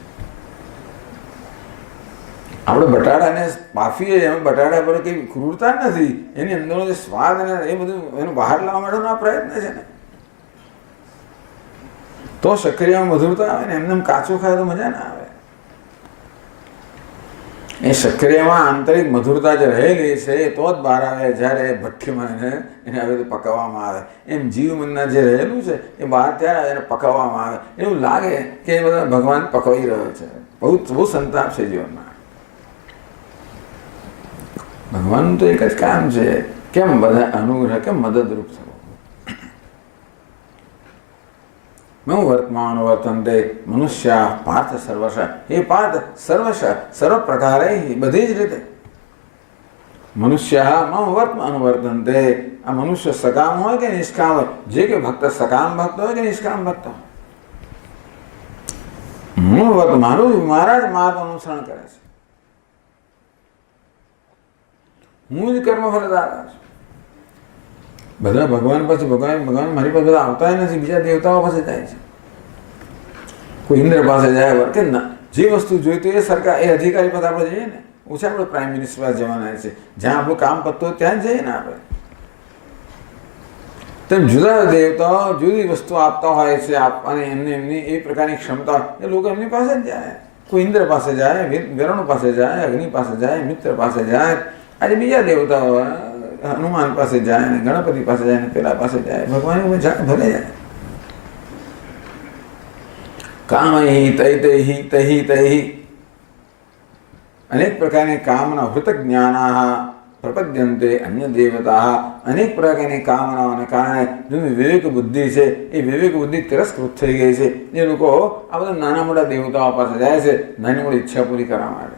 આપણે બટાટાને બાફીએ, એમાં બટાટા પર કંઈ ક્રૂરતા નથી, એની અંદરનો જે સ્વાદ અને એ બધું એનું બહાર લાવવા માટેનો આ પ્રયત્ન છે ને. તો શક્કરિયામાં મધુરતા આવે ને, એમને કાચું ખાય તો મજા ના આવે. એ શક્કરિયામાં આંતરિક મધુરતા જે રહેલી છે એ તો જ બહાર આવે જ્યારે ભઠ્ઠીમાં એને આવી રીતે પકાવવામાં આવે. એમ જીવ મનના જે રહેલું છે એ બહાર ત્યારે આવે, એને પકાવવામાં આવે. એવું લાગે કે એ બધા ભગવાન પકવાઈ રહ્યો છે. બહુ સંતાપ છે જીવનમાં. ભગવાનનું તો એક જ કામ છે, કેમ બધા અનુગ્રહ, કેમ મદદરૂપ થવું. હું વર્તમાન વર્તનતે મનુષ્ય પાર્થ સર્વશ, એ પાર્થ સર્વશ સર્વ પ્રકારે બધી જ રીતે મનુષ્ય મમ વર્તમાન વર્તનતે. આ મનુષ્ય સકામ હોય કે નિષ્કામ હોય, જે કે ભક્ત સકામ ભક્ત હોય કે નિષ્કામ ભક્ત હોય, હું વર્તમાનું મારા જ માર્ગ અનુસરણ કરે છે. હું જ કર્મફળદાતા છું. બધા ભગવાન પાસે ભગવાન મારી પાસે બધા આવતા નથી, બીજા દેવતાઓ પાસે જાય છે. કોઈ ઇન્દ્ર પાસે જાય કે ના, જે વસ્તુ જોઈતું એ સરકાર, એ અધિકારી પાસે આપણે જઈએ ને. ઓછા આપણે પ્રાઇમ મિનિસ્ટર પાસે જવાના છે, જ્યાં આપણું કામ પતતું હોય ત્યાં જ જઈએ ને આપણે. તેમ જુદા દેવતાઓ જુદી વસ્તુ આપતા હોય છે, આપવાની એમની એ પ્રકારની ક્ષમતા, એ લોકો એમની પાસે જ જાય. કોઈ ઇન્દ્ર પાસે જાય, વરુણ પાસે જાય, અગ્નિ પાસે જાય, મિત્ર પાસે જાય. આજે બીજા દેવતાઓ હનુમાન પાસે જાય ને ગણપતિ પાસે જાય ને પેલા પાસે જાય, ભગવાન ભલે જાય. કામૈ તૈ તૈ અનેક પ્રકારની કામના વૃત જ્ઞાના પ્રપદ્યંતે અન્ય દેવતા. અનેક પ્રકારની કામનાઓને કારણે જેની વિવેક બુદ્ધિ છે એ વિવેક બુદ્ધિ તિરસ્કૃત થઈ ગઈ છે. એ લોકો આ બધા નાના મોટા દેવતાઓ પાસે જાય છે નાની મોટી ઈચ્છા પૂરી કરવા માટે.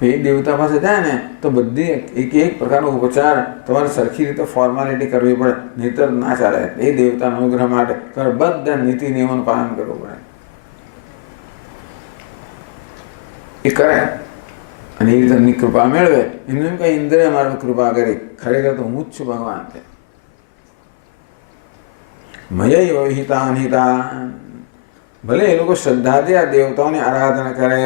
એ દેવતા પાસે જાય ને તો બધી એક પ્રકારનો ઉપચાર તમારે સરખી રીતે ફોર્માલિટી કરવી પડે, નહીતર ના ચાલે. એ દેવતાના અનુગ્રહ માટે તમારે બધા નીતિ નિયમોનું પાલન કરવું પડે. એ કરે અને એ રીતે એમની કૃપા મેળવે. એમને એમ કઈ ઇન્દ્રે મારી કૃપા કરી, ખરેખર તો હું જ છું ભગવાન. મયૈવ હિતાન હિતાન. ભલે એ લોકો શ્રદ્ધાથી આ દેવતાઓની આરાધના કરે,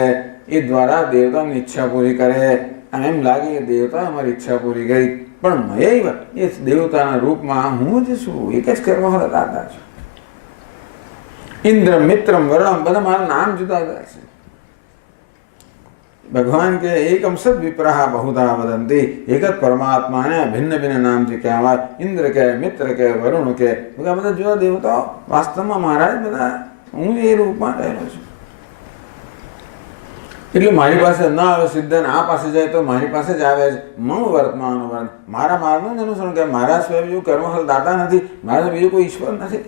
એ દ્વારા દેવતાની ઈચ્છા પૂરી કરે અને એમ લાગે કે દેવતાએ અમારી ઈચ્છા પૂરી કરી, પણ મયૈવ એ દેવતાના રૂપમાં હું જ છું, એક જ કર્મફળદાતા છું. ઇન્દ્ર મિત્રમ વરુણમ બધા મારા નામ જુદા જુદા છે. भगवान के एकम सद विप्रहा बहुधा वदंती एक परमात्मा ने भिन्न भिन्न नाम से क्या हुआ इंद्र के मित्र के वरुण के બધા જો દેવતાઓ વાસ્તવમાં મહારાજ બધા હું એ રૂપમાં રહેલો છું એટલે મારી પાસે ન આવે સિદ્ધાંત આ પાસે જાય તો મારી પાસે જ આવે મમ વર્તમાન વર્ત મારા માર્ગનું જ અનુસરણ કરે મારા સ્વયં બીજું કર્મફળ દાતા નથી મારા બીજો કોઈ ઈશ્વર નથી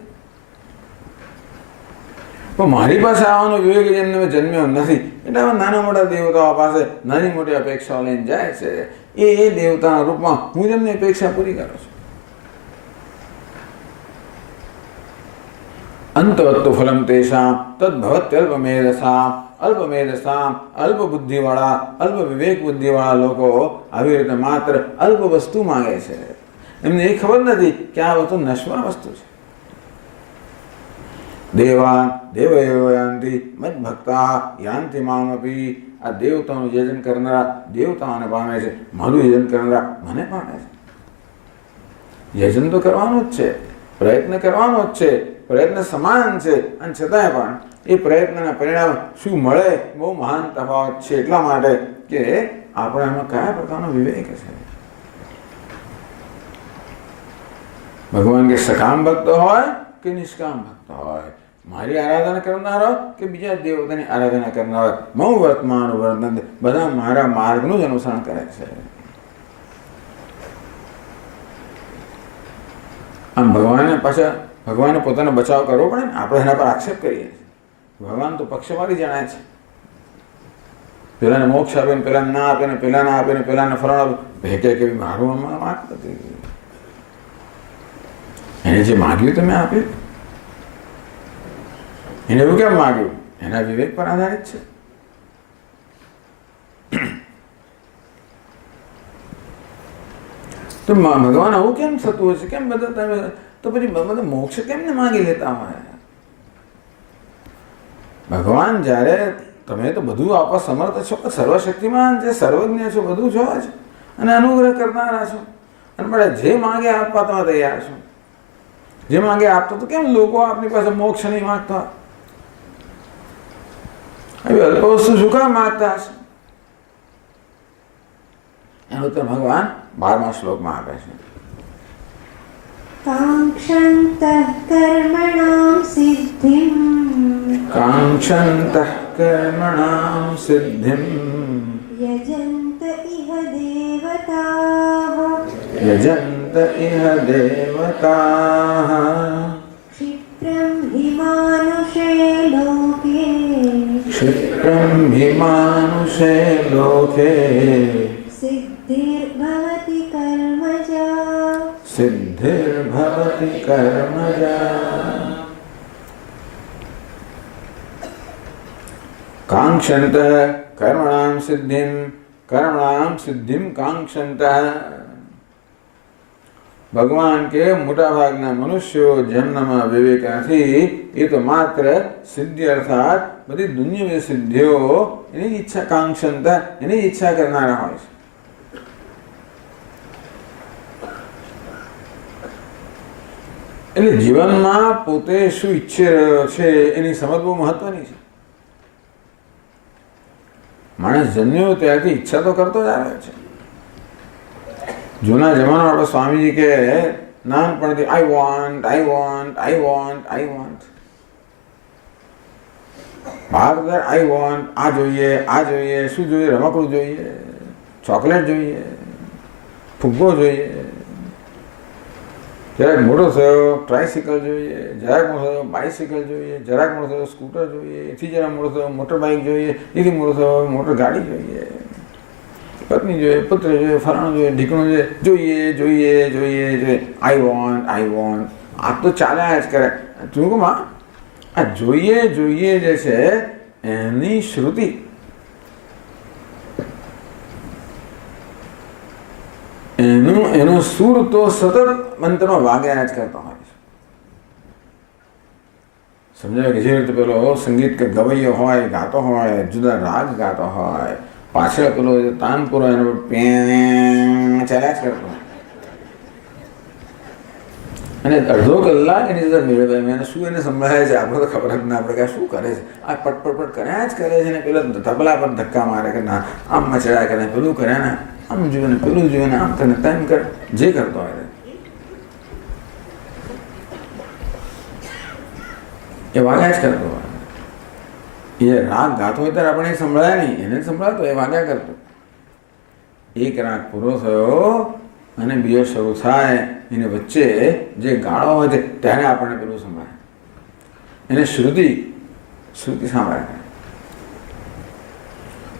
પણ મારી પાસે આવવાનો વિવેક જન્મ્યો નથી એટલે આવા નાના મોટા દેવતાઓ પાસે નાની મોટી અપેક્ષાઓ લઈને જાય છે એ દેવતાના રૂપમાં હું તેમની અપેક્ષા પૂરી કરું છું અંતવત્તુ ફલમ તેષામ તદ્ભવત્યલ્પમેધસામ અલ્પમેધસામ અલ્પ બુદ્ધિવાળા અલ્પ વિવેક બુદ્ધિવાળા લોકો આવી રીતે માત્ર અલ્પ વસ્તુ માંગે છે એમને એ ખબર નથી કે આ વસ્તુ નશ્વર વસ્તુ છે દેવાન દેવયો યાંતિ મદ્ભક્તા યાંતિ મામપી આ દેવતાનું યજન કરનારા દેવતાઓને પામે છે મારું યજન કરનારા મને પામે છે યજન તો કરવાનું જ છે પ્રયત્ન કરવાનો જ છે પ્રયત્ન સમાન છે અને છતાંય પણ એ પ્રયત્નના પરિણામ શું મળે બહુ મહાન તફાવત છે એટલા માટે કે આપણે એમાં કયા પ્રકારનો વિવેક છે ભગવાન કે સકામ ભક્ત હોય કે નિષ્કામ ભક્ત હોય મારી આરાધના કરનારો કે બીજા દેવતાની આરાધના કરનારો મૌ વર્તમાન વર્તન બધા મારા માર્ગનું જ અનુસરણ કરે છે આમ ભગવાને પોતાનો બચાવ કરવો પડે ને આપણે એના પર આક્ષેપ કરીએ ભગવાન તો પક્ષપાતી જણાય છે પેલાને મોક્ષ આપે ને પેલા ના આપે ને પેલા ના આપે ને પેલાને ફરણ આપે ભેટે કે મારું આમાં વાત નથી એને જે માગ્યું તમે આપ્યું એને એવું કેમ માગ્યું એના વિવેક પર આધારિત છે તો ભગવાન આવું કેમ થતું હશે કેમ બધા તમે તો પછી બધા મોક્ષ કેમ ને માંગી લેતા હોય ભગવાન જ્યારે તમે તો બધું આપવા સમર્થ છો સર્વશક્તિમાન છે સર્વજ્ઞ છો બધું છો જ અને અનુગ્રહ કરનારા છો અને પણ જે માંગે આપવા તમે તૈયાર છો જે માંગે આપતો તો કેમ લોકો આપની પાસે મોક્ષ નહીં માંગતા હવે અલ્પ વસ્તુ શું કામ માંગતા હશે એનું તો ભગવાન 12મા શ્લોકમાં આપે છે કાંક્ષन्तઃ કર્મણાં સિદ્ધિં કાંક્ષन्तઃ કર્મણાં સિદ્ધિં યજન્ત ઇહ દેવતાઃ યજન્ત ઇહ દેવતાઃ ક્ષિપ્રં હિ માનુષે લોકે ક્ષિપ્રં હિ માનુષે લોકે સિદ્ધિર્ભવતિ કર્મજા સિદ્ધિર્ભવતિ કર્મજા કાંક્ષन्तઃ કર્મણાં સિદ્ધિં કાંક્ષन्तઃ ભગવાન કે મોટા ભાગના મનુષ્યો જેમનામાં વિવેક નથી એ તો માત્ર સિદ્ધિ અર્થાત બધી દુનિયાવી સિદ્ધિઓ એની ઈચ્છા કાંક્ષन्तઃ એની ઈચ્છા કરનારા હોય છે એટલે જીવનમાં પોતે શું ઈચ્છી રહ્યો છે એની સમજ બહુ મહત્વની છે માણસ જન્મ્યો ત્યારથી ઈચ્છા તો કરતો જ આવે છે જૂના જમાનામાં આપણે સ્વામીજી કે નાનપણથી આઈ વોન્ટ ભાગદર આઈ વોન્ટ આ જોઈએ શું જોઈએ રમકડું જોઈએ ચોકલેટ જોઈએ ફુગ્ગો જોઈએ જરાક મોટો થયો ટ્રાયસિકલ જોઈએ જરાક મોટો થયો બાઇસિકલ જોઈએ જરાક મોટો થયો સ્કૂટર જોઈએ એથી જરા મોટો થયો મોટર બાઇક જોઈએ એથી મોટો થયો મોટર ગાડી જોઈએ પત્ની જોઈએ પુત્ર જોઈએ ફલાણું જોઈએ ઢીકણું જોઈએ આઈ વોન્ટ આ તો ચાલ્યા જ કરે ટૂંકમાં આ જોઈએ જે છે એની શ્રુતિ એનો સૂર તો સતત મંત્રમાં વાગ્યા જ કરતો હોય છે સમજાય કે જે રીતે પેલો સંગીત કે ગવૈયો હોય ગાતો હોય જુદા રાગ ગાતો હોય પાછળ પેલો તાનપુરો એનો ચાલ્યા જ કરતો હોય અને અડધો કલાક એની અંદર મેળવે એને શું એને સંભળાય છે આપણે તો ખબર જ ના પડે કે શું કરે છે. આ પટ કર્યા જ કરે છે ને પેલો તબલા પર ધક્કા મારે કે ના આમ મચડા કરે પેલું કરે ને આમ જોયું ને પેલું જોયું ને આમ કરે તેમ કરે જે કરતો હોય એ વાગ્યા જ કરતો હોય. એ રાગ ગાતો હોય ત્યારે આપણે સંભળાય નહીં એને સંભળાતો એ વાગ્યા કરતો. એક રાગ પૂરો થયો અને બીજો શરૂ થાય એની વચ્ચે જે ગાળો હોય છે ત્યારે આપણને પેલું સંભળાય એને શ્રુતિ સાંભળે.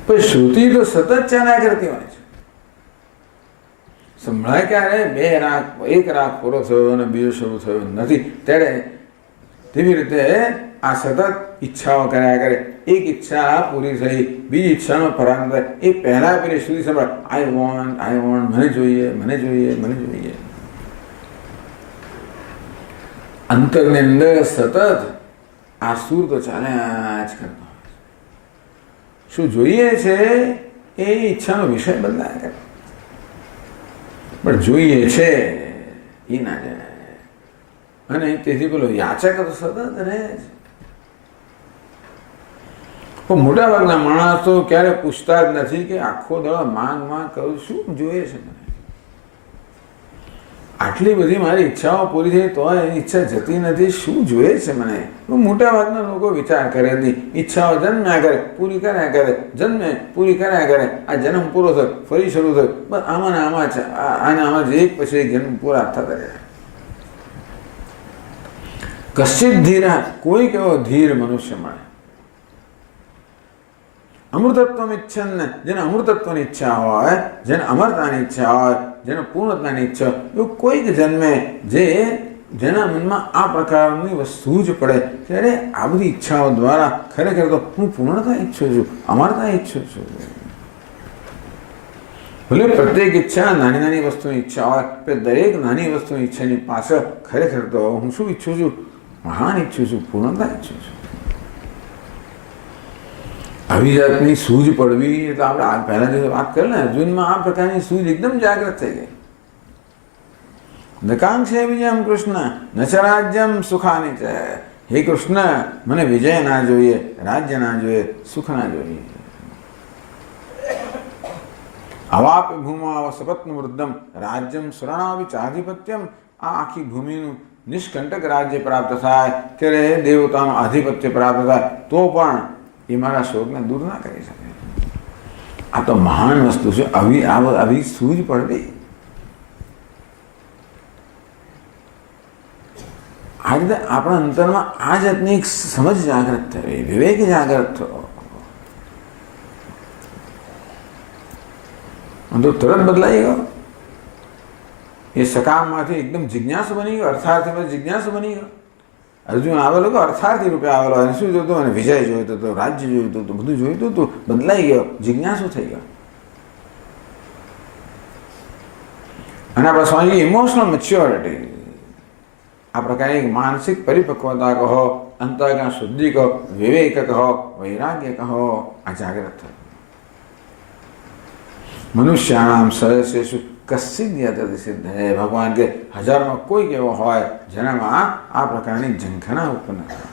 પણ શ્રુતિ તો સતત ચાલ્યા કરતી હોય છે. સંભળાય ક્યારે એક રાગ પૂરો થયો અને બીજો શરૂ થયો નથી ત્યારે તેવી રીતે આ સતત ઈચ્છાઓ કર્યા કરે. એક ઈચ્છા પૂરી થઈ બીજી ઈચ્છાનો પ્રારંભ થાય એ પહેલા પેલી શ્રુતિ સંભળાય આઈ વોન્ટ મને જોઈએ મને જોઈએ મને જોઈએ. અંતરની અંદર સતત આ સુર તો ચાલ્યા જ કરતો. શું જોઈએ છે એ ઈચ્છાનો વિષય બદલાય કરે પણ જોઈએ છે એ ના જાય. અને તેથી પેલો યાચક તો સતત રહે છે. પણ મોટા ભાગના માણસ તો ક્યારે પૂછતા જ નથી કે આખો દડો માંગ કરું શું જોઈએ છે મને. આટલી બધી મારી ઈચ્છાઓ પૂરી થઈ તો એની ઈચ્છા જતી નથી શું જોઈએ છે મને. મોટા ભાગના લોકો વિચાર કરે નહીં. ઈચ્છાઓ જન્મ્યા કરે પૂરી કર્યા કરે જન્મે પૂરી કર્યા કરે. આ જન્મ પૂરો થયો ફરી શરૂ થયો બસ આમાં આમાં છે આમાં જ એક પછી એક જન્મ પૂરા થતા રહ્યા. કશ્ચિત ધીરા કોઈક એવો ધીર મનુષ્ય મળે અમૃતત્વ ઈચ્છન જેને અમૃતત્વની ઈચ્છા હોય જેને અમરતાની ઈચ્છા હોય જેને પૂર્ણતાની ઈચ્છા હોય એવું કોઈક જન્મે જેના મનમાં આ પ્રકારની વસ્તુ જ પડે ત્યારે આ બધી ઈચ્છાઓ દ્વારા ખરેખર તો હું પૂર્ણતા ઈચ્છું છું અમરતા ઈચ્છું છું. ભલે પ્રત્યેક ઈચ્છા નાની વસ્તુની ઈચ્છા હોય કે દરેક નાની વસ્તુની ઈચ્છાની પાછળ ખરેખર તો હું શું ઈચ્છું છું મહાન ઈચ્છું છું પૂર્ણતા ઈચ્છું છું. આવી જાતની સૂઝ પડવી એટલે આપણે પહેલા જે વાત કરી ને અર્જુનમાં આ પ્રકારની સૂઝ એકદમ જાગૃત થઈ ગઈ. નકાંક્ષે વિજયમ કૃષ્ણ ન ચ રાજ્યમ સુખાની છે. હે કૃષ્ણ મને વિજય ના જોઈએ રાજ્ય ના જોઈએ સુખ ના જોઈએ. અવાપી ભૂમા સપત્ન વૃદ્ધમ રાજ્યમ સુરણાવી ચાધિપત્યમ. આ આખી ભૂમિનું નિષ્કંટક રાજ્ય પ્રાપ્ત થાય ત્યારે દેવતાનું આધિપત્ય પ્રાપ્ત થાય તો પણ એ મારા શોકને દૂર ના કરી શકે. આ તો મહાન વસ્તુ છે. આવી સૂઝ પડવી આ રીતે આપણા અંતરમાં આ જાતની એક સમજ જાગૃત થવી વિવેક જાગૃત થયો તો તરત બદલાઈ ગયો. એ સકામમાંથી એકદમ જિજ્ઞાસુ બની ગયો અર્થાર્થીમાં જિજ્ઞાસુ બની ગયો. અર્જુન આવેલો કે અર્થાર્થી રૂપે આવેલો અને શું જોતું અને વિજય જોઈતો હતો રાજ્ય જોઈતું હતું બધું જોઈતું હતું બદલાઈ ગયો જિજ્ઞાસુ થઈ ગયો. અને આપણા સ્વામી ઇમોશનલ મેચ્યોરિટી આ પ્રકારની માનસિક પરિપક્વતા કહો અંતઃકરણ શુદ્ધિ કહો વિવેક કહો વૈરાગ્ય કહો આ જાગૃત થયો. મનુષ્યાણામ સરસેષુ કશ્ચિદ યતતિ સિદ્ધ હે. ભગવાન કે હજારમાં કોઈક એવો હોય જેનામાં આ પ્રકારની ઝંખના ઉત્પન્ન થાય.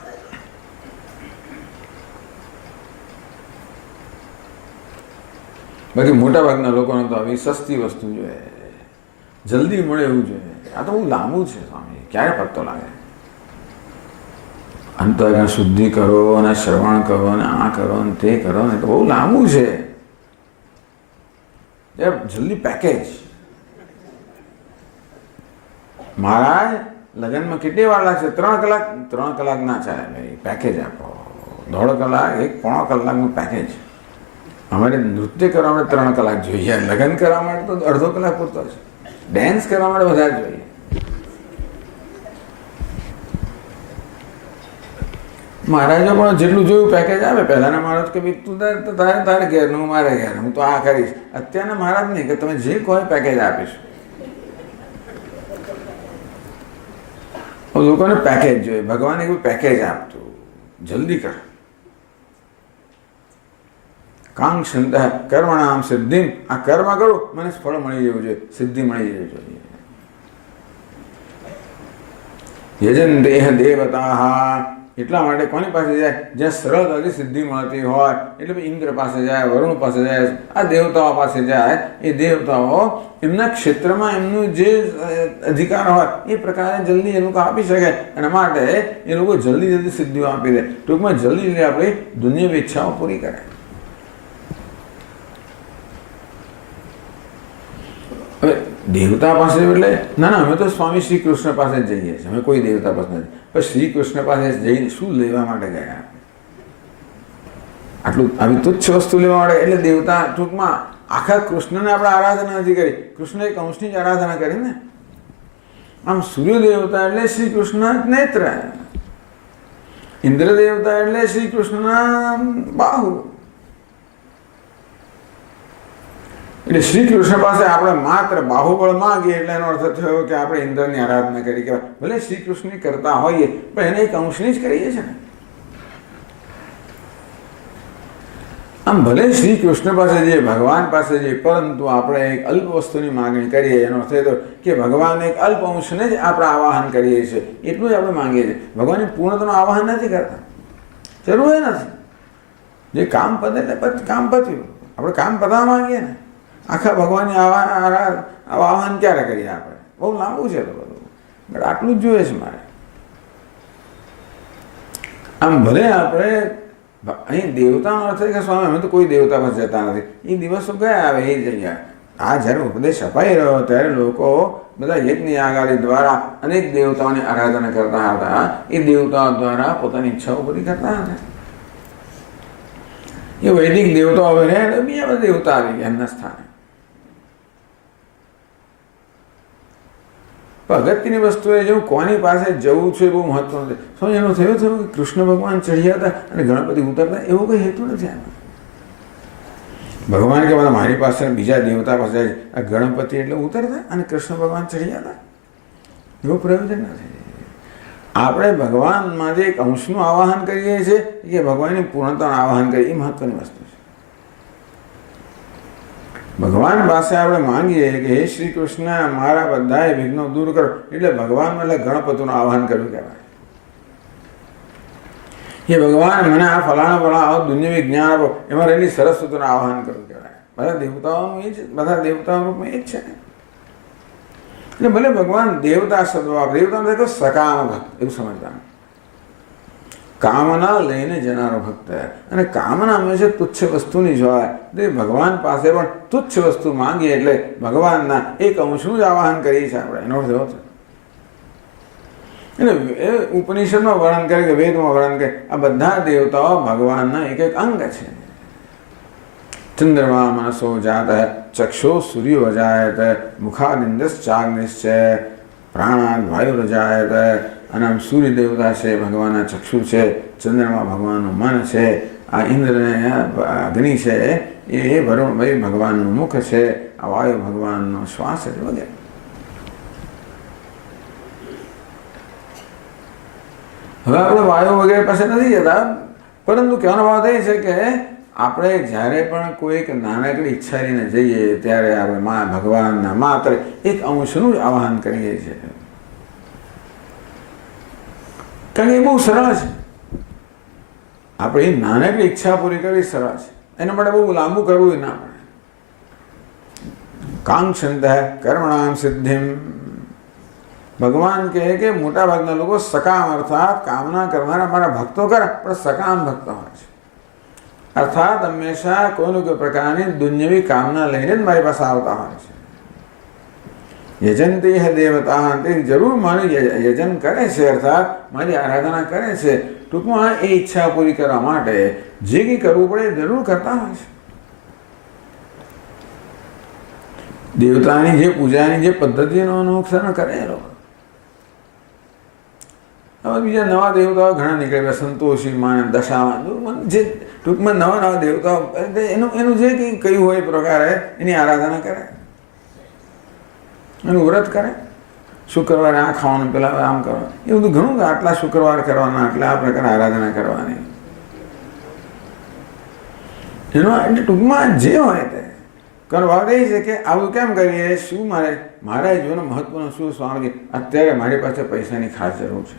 બાકી મોટા ભાગના લોકોને તો આવી સસ્તી વસ્તુ જોઈએ જલ્દી મળે એવું જોઈએ. આ તો બહુ લાંબુ છે સ્વામી ક્યારે પત્તો લાગે. અંતઃકરણ શુદ્ધિ કરો અને શ્રવણ કરો અને આ કરો ને તે કરો ને તો બહુ લાંબુ છે. જલ્દી પેકેજ. મહારાજ લગ્નમાં કેટલી વાર લાગશે 3 કલાક 3 કલાક ના ચાલે ભાઈ પેકેજ આપો. 1.5 કલાક 1-1.5 કલાકનું પેકેજ. અમારે નૃત્ય કરવા માટે 3 કલાક જોઈએ લગ્ન કરવા માટે તો 1/2 કલાક પૂરતો છે. ડાન્સ કરવા માટે વધારે જોઈએ. મહારાજો પણ જેટલું જોયું પેકેજ આવે પહેલાના મહારાજ કે ભાઈ તું તારે ઘેરનું મારે ઘેર હું તો આ કરીશ. અત્યારના મહારાજ નહીં કે તમે જે કહો પેકેજ આપીશ. લોકોને પેકેજ જોઈએ. ભગવાને એવું પેકેજ આપતું જલ્દી કર. કાંક્ષંત કર્મણામ સિદ્ધિ. આ કર્મ કરું મને ફળ મળી જવું જોઈએ સિદ્ધિ મળી જવી જોઈએ. યજંતેહ દેવતા, એટલા માટે કોની પાસે જાય? જ્યાં સરળતાથી સિદ્ધિ મળતી હોય, એટલે ઇન્દ્ર પાસે જાય, વરુણ પાસે જાય, આ દેવતાઓ પાસે જાય. એ દેવતાઓ એમના ક્ષેત્રમાં એમનું જે અધિકાર હોય એ પ્રકારે જલ્દી એ લોકો આપી શકે, અને માટે એ લોકો જલ્દી જલ્દી સિદ્ધિઓ આપી દે. ટૂંકમાં જલ્દી જલ્દી આપણી દુનિયાવી ઈચ્છાઓ પૂરી કરે. હવે દેવતા પાસે એટલે ના ના, અમે તો સ્વામી શ્રી કૃષ્ણ પાસે જ જઈએ છીએ, અમે કોઈ દેવતા પાસે નથી. પણ શ્રી કૃષ્ણ પાસે જઈને શું લેવા માટે ગયા? આટલું આવી તુચ્છ વસ્તુ લેવા માટે. એટલે દેવતા ટૂંકમાં આખા કૃષ્ણને આપણે આરાધના નથી કરી, કૃષ્ણ એક અંશની જ આરાધના કરી ને. આમ સૂર્ય દેવતા એટલે શ્રી કૃષ્ણ નેત્ર, ઇન્દ્ર દેવતા એટલે શ્રી કૃષ્ણના બાહુ. એટલે શ્રી કૃષ્ણ પાસે આપણે માત્ર બાહુબળ માંગીએ એટલે એનો અર્થ થયો કે આપણે ઇન્દ્રની આરાધના કરી કહેવાય. ભલે શ્રી કૃષ્ણની કરતા હોઈએ પણ એને એક અંશની જ કરીએ છીએ ને. આમ ભલે શ્રી કૃષ્ણ પાસે જઈએ, ભગવાન પાસે જઈએ, પરંતુ આપણે એક અલ્પ વસ્તુની માગણી કરીએ એનો અર્થ એ કે ભગવાન એક અલ્પ અંશને જ આપણે આવાહન કરીએ છીએ, એટલું જ આપણે માંગીએ છીએ. ભગવાનની પૂર્ણતાનું આવાહન નથી કરતા, જરૂર નથી. જે કામ પતે એટલે કામ પત્યું, આપણે કામ પતાવવા માંગીએ ને. આખા ભગવાનની આવાહન ક્યારે કરીએ આપણે? બહુ લાંબુ છે તો બધું, બટ આટલું જ જોઈએ છે મારે. આમ ભલે આપણે અહીં દેવતાનો અર્થ કે સ્વામી અમે તો કોઈ દેવતા પાસે જતા નથી, એ દિવસો ગયા આવે એ જગ્યા. આ જ્યારે ઉપદેશ અપાઈ રહ્યો ત્યારે લોકો બધા યજ્ઞ યાગાદી દ્વારા અનેક દેવતાઓની આરાધના કરતા હતા. એ દેવતાઓ દ્વારા પોતાની ઈચ્છાઓ પૂરી કરતા હતા. એ વૈદિક દેવતાઓ રહ્યા, બીજા બધા દેવતા આવી ગયા એમના સ્થાને. અગત્યની વસ્તુ એ જેવું કોની પાસે જવું છે બહુ મહત્વ નથી. શું એનું થયું કે કૃષ્ણ ભગવાન ચડ્યા હતા અને ગણપતિ ઉતરતા, એવો કોઈ હેતુ નથી આમાં. ભગવાન કે બધા મારી પાસે બીજા દેવતા પાસે જાય, આ ગણપતિ એટલે ઉતરતા અને કૃષ્ણ ભગવાન ચડ્યા હતા, એવું પ્રયોજન નથી. આપણે ભગવાનમાંથી એક અંશનું આવાહન કરીએ છીએ કે ભગવાનની પૂર્ણતાનું આવાહન કરીએ, એ મહત્વની વસ્તુ છે. ભગવાન પાસે આપણે માંગીએ કે હે શ્રી કૃષ્ણ મારા બધાએ વિઘ્નો દૂર કરો, એટલે ભગવાન એટલે ગણપતિનું આવાહન કર્યું કહેવાય. એ ભગવાન મને આ ફલાણા દુનિયાવી જ્ઞાન આપો, એમાં રહેલી સરસ્વતીનું આવાહન કરવું કહેવાય. બધા દેવતાઓનું એ જ, બધા દેવતાઓનું રૂપમાં એ જ છે ને. એટલે ભલે ભગવાન દેવતા શબ્દ વાપરે, દેવતા તો સકામ ભક્ત એવું સમજવાનું. કામના લઈને જનારો ભક્ત, અને કામના હંમેશા તુચ્છ વસ્તુની જ હોય. તે ભગવાન પાસે પણ તુચ્છ વસ્તુ માંગીએ એટલે ભગવાનના એક અંશનું જ આવાહન કરીએ છીએ આપણે, એનો અર્થ એવો છે. એટલે એ ઉપનિષદમાં વર્ણન કરે કે વેદમાં વર્ણન કરે, આ બધા દેવતાઓ ભગવાનના એક એક અંગ છે. ચંદ્રમા મનસો જાત, ચક્ષો સૂર્યો અજાયત, મુખાદિન્દ્રશ્ચાગ્નિશ્ચ, પ્રાણાદ વાયુરજાયત. અને આમ સૂર્ય દેવતા છે, ભગવાનના ચક્ષુ છે, ચંદ્રમા ભગવાનનું મન છે, આ ઇન્દ્રને અગ્નિ છે, એ વરુણ ભાઈ ભગવાનનું મુખ છે, આ વાયુ ભગવાનનો શ્વાસ છે વગેરે. હવે આપણે વાયુ વગેરે પાસે નથી જતા, પરંતુ કહેવાનો ભાવ એ છે કે આપણે જ્યારે પણ કોઈક નાનકડી ઈચ્છા લઈને જઈએ ત્યારે આપણે ભગવાનના માત્ર એક અંશનું જ આવાહન કરીએ છીએ. કારણ કે એ બહુ સરળ છે. આપણે એ નાનકડી ઈચ્છા પૂરી કરવી સરળ છે, એના માટે બહુ લાંબુ કરવું ના પડે. કાંક્ષંત કર્મણામ સિદ્ધિમ. ભગવાન કહે કે મોટાભાગના લોકો સકામ અર્થાત કામના કરનારા મારા ભક્તો કરે, પણ સકામ ભક્ત હોય છે. અર્થાત હંમેશા કોઈનું કોઈ પ્રકારની દુન્યવી કામના લઈને જ મારી પાસે આવતા હોય છે. યજંતી હે દેવતા, તે જરૂર મારું યજન કરે છે, અર્થાત મારી આરાધના કરે છે. ટૂંકમાં એ ઈચ્છા પૂરી કરવા માટે જે કંઈ કરવું પડે એ જરૂર કરતા હોય છે. દેવતાની જે પૂજાની જે પદ્ધતિનું અનુસરણ કરે એ લોકો. હવે બીજા નવા દેવતાઓ ઘણા નીકળ્યા, સંતોષી માન, દશામાન, જે ટૂંકમાં નવા નવા દેવતાઓ એનું જે કંઈ કહ્યું હોય એ પ્રકારે એની આરાધના કરે, એનું વ્રત કરે. શુક્રવારે આ ખાવાનું, પેલા આમ કરવાનું, એ બધું ઘણું. આટલા શુક્રવાર કરવાના, એટલે આ પ્રકારે આરાધના કરવાની. એનો એટલે ટૂંકમાં જે હોય તે કારણ વાત એ છે કે આવું કેમ કરીએ? શું મારા જીવનનું મહત્વનું શું સ્વામી? અત્યારે મારી પાસે પૈસાની ખાસ જરૂર છે,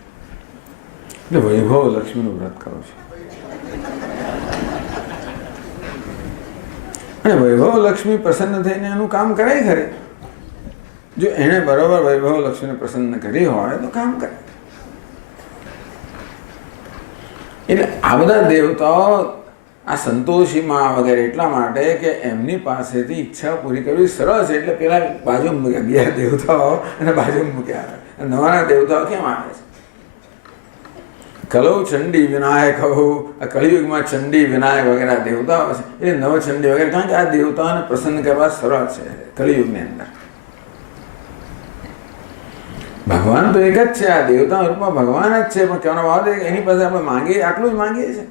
એટલે વૈભવ લક્ષ્મીનું વ્રત કરો છો. અને વૈભવ લક્ષ્મી પ્રસન્ન થઈને એનું કામ કરે ખરે. જો એણે બરોબર વૈભવ લક્ષ્મીને પ્રસન્ન કરી હોય તો કામ કરે. એટલે આ બધા દેવતાઓ આ સંતોષીમાં વગેરે એટલા માટે કે એમની પાસેથી ઈચ્છા પૂરી કરવી સરળ છે, એટલે પેલા બાજુ મૂક્યા, બીજા દેવતાઓ અને બાજુ મૂક્યા. નવાના દેવતાઓ કેમ આવે છે? કલૌ ચંડી વિનાયક આ કલિયુગમાં ચંડી વિનાયક વગેરે દેવતાઓ છે, એટલે નવચંડી વગેરે, કારણ કે આ દેવતાઓને પ્રસન્ન કરવા સરળ છે કલિયુગની અંદર. ભગવાન તો એક જ છે, આ દેવતા રૂપમાં ભગવાન જ છે, પણ કહેવાનો ભાવ છે કે એની પાસે આપણે માંગીએ આટલું જ માંગીએ છીએ.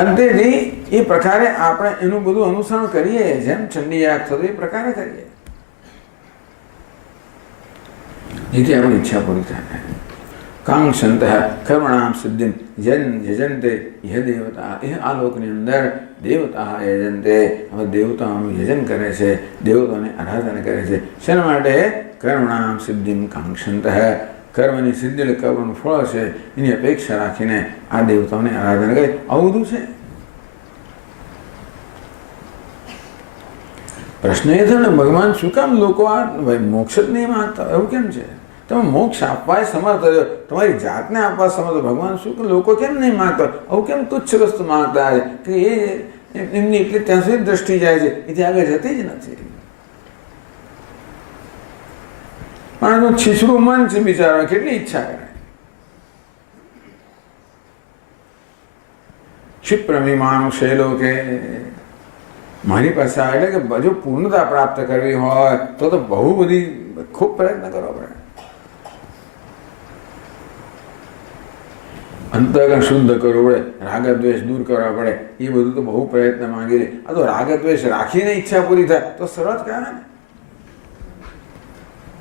અંતેથી એ પ્રકારે આપણે એનું બધું અનુસરણ કરીએ, જેમ ચંડી યાગ થતું એ પ્રકારે કરીએ, જેથી આપણી ઈચ્છા પૂરી થાય. કાંક્ષંત કર્મણામ સિદ્ધિમ યજંતે યહ દેવતા. એ આ લોકની અંદર દેવતા યજંતે, હવે દેવતાઓનું યજન કરે છે, દેવતાઓની આરાધના કરે છે. શેના માટે? કર્મણામ સિદ્ધિમ કાંક્ષંત, કર્મની સિદ્ધિ એટલે કર્મનું ફળ છે એની અપેક્ષા રાખીને આ દેવતાઓની આરાધના કરે. આવું બધું છે. પ્રશ્ન એ થયો ને, ભગવાન શું કામ લોકો આ મોક્ષ જ નહીં માંગતા? એવું કેમ છે? તમે મોક્ષ આપવા સમર્થ છો, તમારી જાતને આપવા સમર્થ, ભગવાન શું કે લોકો કેમ નહીં માંગતા? આવું કેમ તુચ્છ વસ્તુ માંગતા છે કે એમની એટલી ત્યાં સુધી દ્રષ્ટિ જાય છે, એથી આગળ જતી જ નથી. પણ એનું છીછરું મન છે બિચારો, કેટલી ઈચ્છા કરે. ક્ષિપ્રમી માનુષે લોકે, મારી પાસે આવે એટલે કે જો પૂર્ણતા પ્રાપ્ત કરવી હોય તો બહુ બધી ખૂબ પ્રયત્ન કરવો પડે. અંતઃકરણ શુદ્ધ કરવું પડે, રાગદ્વેષ દૂર કરવા પડે, એ બધું તો બહુ પ્રયત્ન માંગી લે. આ તો રાગદ્વેષ રાખીને ઈચ્છા પૂરી થાય તો સરળ કહેવાય ને.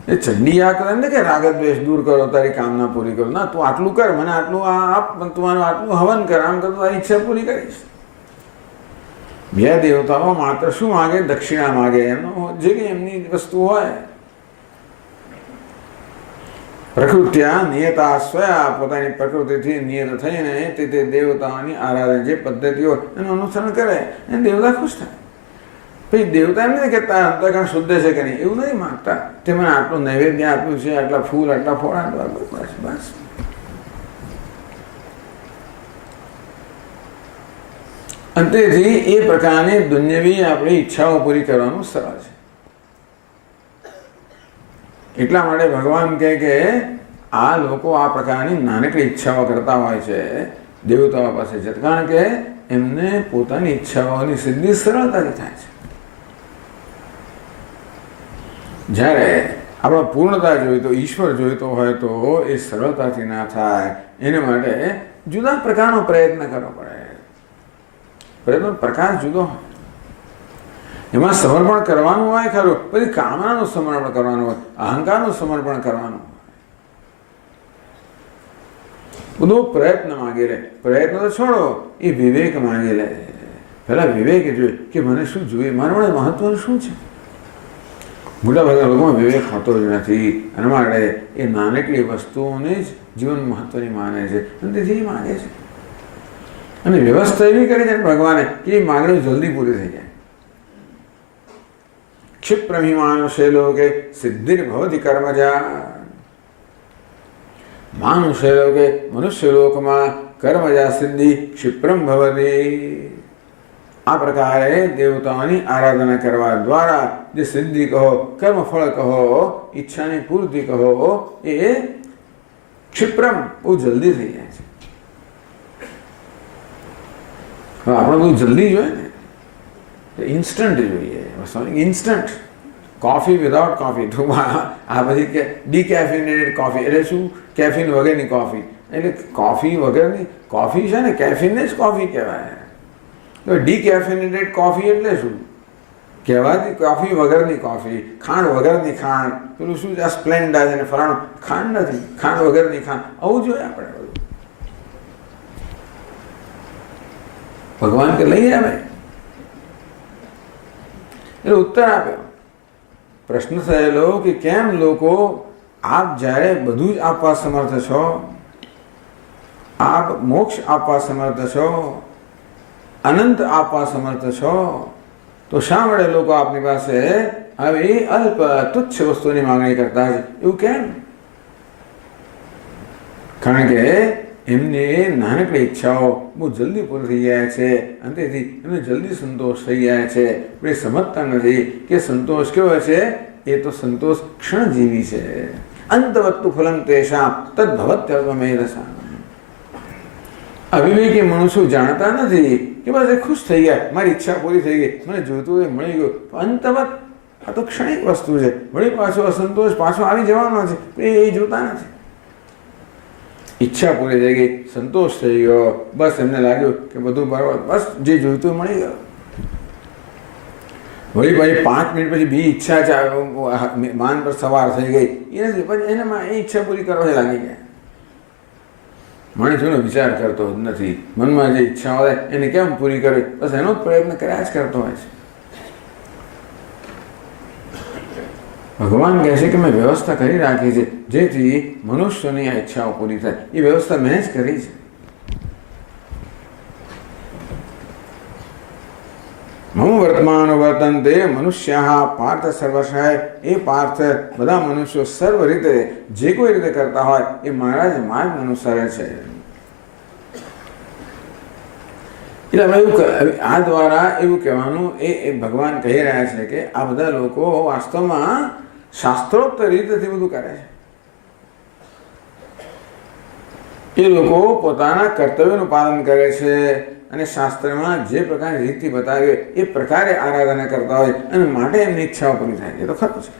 એ ચંડી આ કરે ને કે રાગદ્વેષ દૂર કરો, તારી કામના પૂરી કરો. ના, તું આટલું કર, મને આટલું આપ, તું મારું આટલું હવન કર, આમ કર, તારી ઈચ્છા પૂરી કરીશ. બે દેવતાઓ માત્ર શું માગે? દક્ષિણા માગે, એમનો જે કંઈ એમની વસ્તુ હોય. પ્રકૃત્યા નિયતા સ્વયા, પોતાની પ્રકૃતિથી નિયત થઈને તે દેવતાઓની આરાધના જે પદ્ધતિઓ એનું અનુસરણ કરે અને દેવતા ખુશ થાય. પછી દેવતા એમ નથી કહેતા અંતઃકરણ શુદ્ધ છે કે નહીં, એવું નથી માગતા. તે મને આટલું નૈવેદ્ય આપ્યું છે, આટલા ફૂલ, આટલા ફળ, આટલા બસ બસ. અંતેથી એ પ્રકારની દુન્યવી આપણી ઈચ્છાઓ પૂરી કરવાનું સરળ છે. એટલા માટે ભગવાન કહે કે આ લોકો આ પ્રકારની નાનકડી ઈચ્છાઓ કરતા હોય છે દેવતાઓ પાસે જતા, કારણ કે એમને પોતાની ઈચ્છાઓની સિદ્ધિ સરળતાથી થાય છે. જ્યારે આપણે પૂર્ણતા જોઈતો, ઈશ્વર જોઈતો હોય તો એ સરળતાથી ના થાય. એને માટે જુદા પ્રકારનો પ્રયત્ન કરવો પડે. પ્રયત્નનો પ્રકાર જુદો હોય, એમાં સમર્પણ કરવાનું હોય ખરું, પછી કામનાનું સમર્પણ કરવાનું હોય, અહંકારનું સમર્પણ કરવાનું હોય. બધો પ્રયત્ન માંગી લે. પ્રયત્ન તો છોડો, એ વિવેક માંગી લે. પહેલા વિવેક જોઈએ કે મને શું જોઈએ, મારા માટે મહત્વનું શું છે. મોટાભાગના લોકોમાં વિવેક હોતો જ નથી, અને માટે એ નાનકડી વસ્તુઓને જ જીવન મહત્વની માને છે અને તેથી માગે છે. અને વ્યવસ્થા એવી કરી છે ભગવાને કે એ માગણી જલ્દી પૂરી થઈ જાય. ક્ષિપ્રમિમાનુષે લોકે સિદ્ધિર્ભવતિ કર્મજા. માનુષે લોકે મનુષ્ય લોકમાં કર્મજા સિદ્ધિ ક્ષિપ્રમ ભવતી. આ પ્રકારે દેવતાઓની આરાધના કરવા દ્વારા જે સિદ્ધિ કહો, કર્મફળ કહો, ઈચ્છાની પૂર્તિ કહો, એ ક્ષિપ્રમ બહુ જલ્દી થઈ જાય છે. હવે આપણે બહુ જલ્દી જોઈએ ને, ઇન્સ્ટન્ટ જોઈએ. ઇન્સ્ટન્ટ કોફી વિધાઉટ કોફી, આ બધી કે ડીકેફિનેટેડ કોફી એટલે શું? કેફીન વગરની કોફી. એટલે કોફી વગરની કોફી છે ને, કેફીનને જ કોફી કહેવાય. તો ડીકેફિનેટેડ કોફી એટલે શું? કહેવાતી કોફી વગરની કોફી, ખાંડ વગરની ખાંડ. પેલું શું છે આ સ્પ્લેન્ડા છે ને ફલાણું, ખાંડ નથી, ખાંડ વગરની ખાંડ. આવું જોઈએ આપણે બધું. ભગવાન કે લઈ આવે. એટલે ઉત્તર આપ્યો. પ્રશ્ન થયેલો કે કેમ લોકો, આપ જ્યારે બધું જ આપવા સમર્થ છો, આપ મોક્ષ આપવા સમર્થ છો, અનંત આપવા સમર્થ છો, તો શા માટે લોકો આપની પાસે આવી અલ્પ તુચ્છ વસ્તુની માંગણી કરતા છે? એવું કેમ? કારણ કે એમને નાનકડી ઈચ્છાઓ બહુ જલ્દી પૂરી થઈ જાય છે અને તેથી એમને જલ્દી સંતોષ થઈ જાય છે. એ સમજતા નથી કે સંતોષ કેવો છે? એ તો સંતોષ ક્ષણજીવી છે. અંતવત્તુ ફલમ તેષામ તદ્ભવત્યલ્પમેધસામ. અવિવેકી મનુષ્યો જાણતા નથી કે બસ એ ખુશ થઈ ગયા, મારી ઈચ્છા પૂરી થઈ ગઈ, મને જોઈતું એ મળી ગયું. અંતવત આ તો ક્ષણિક વસ્તુ છે. વળી પાછો અસંતોષ પાછો આવી જવાનો છે. એ જોતા નથી. ઈચ્છા પૂરી થઈ ગઈ, સંતોષ થઈ ગયો, બસ એમને લાગ્યું કે બધું બરાબર, બસ જે જોઈતું મળી ગયું. વળી ભાઈ 5 મિનિટ પછી બી ઈચ્છા માન પર સવાર થઈ ગઈ, એ નથી. પછી એનામાં એ ઈચ્છા પૂરી કરવા લાગી ગયા. માણસ એનો વિચાર કરતો જ નથી. મનમાં જે ઈચ્છા હોય એને કેમ પૂરી કરવી, બસ એનો જ પ્રયત્ન કર્યા જ કરતો હોય છે. ભગવાન કહે છે કે મેં વ્યવસ્થા કરી રાખી છે જેથી મનુષ્યની આ ઈચ્છાઓ પૂરી થાય. એ વ્યવસ્થા મેં જ કરી છે. મમ વર્તમાન વર્તન્તે મનુષ્ય પાર્થ સર્વશઃ. એ પાર્થ બધા મનુષ્યો સર્વ રીતે જે કોઈ રીતે કરતા હોય એ મારા જ માર્ગ અનુસારે છે. એટલે એવું આ દ્વારા એવું કહેવાનું એ ભગવાન કહી રહ્યા છે કે આ બધા લોકો વાસ્તવમાં શાસ્ત્રોક્ત રીતથી બધું કરે છે. એ લોકો પોતાના કર્તવ્યનું પાલન કરે છે અને શાસ્ત્રમાં જે પ્રકારની રીતિ બતાવી એ પ્રકારે આરાધના કરતા હોય અને માટે એમની ઈચ્છાઓ પૂરી થાય. એ તો ખરું છે.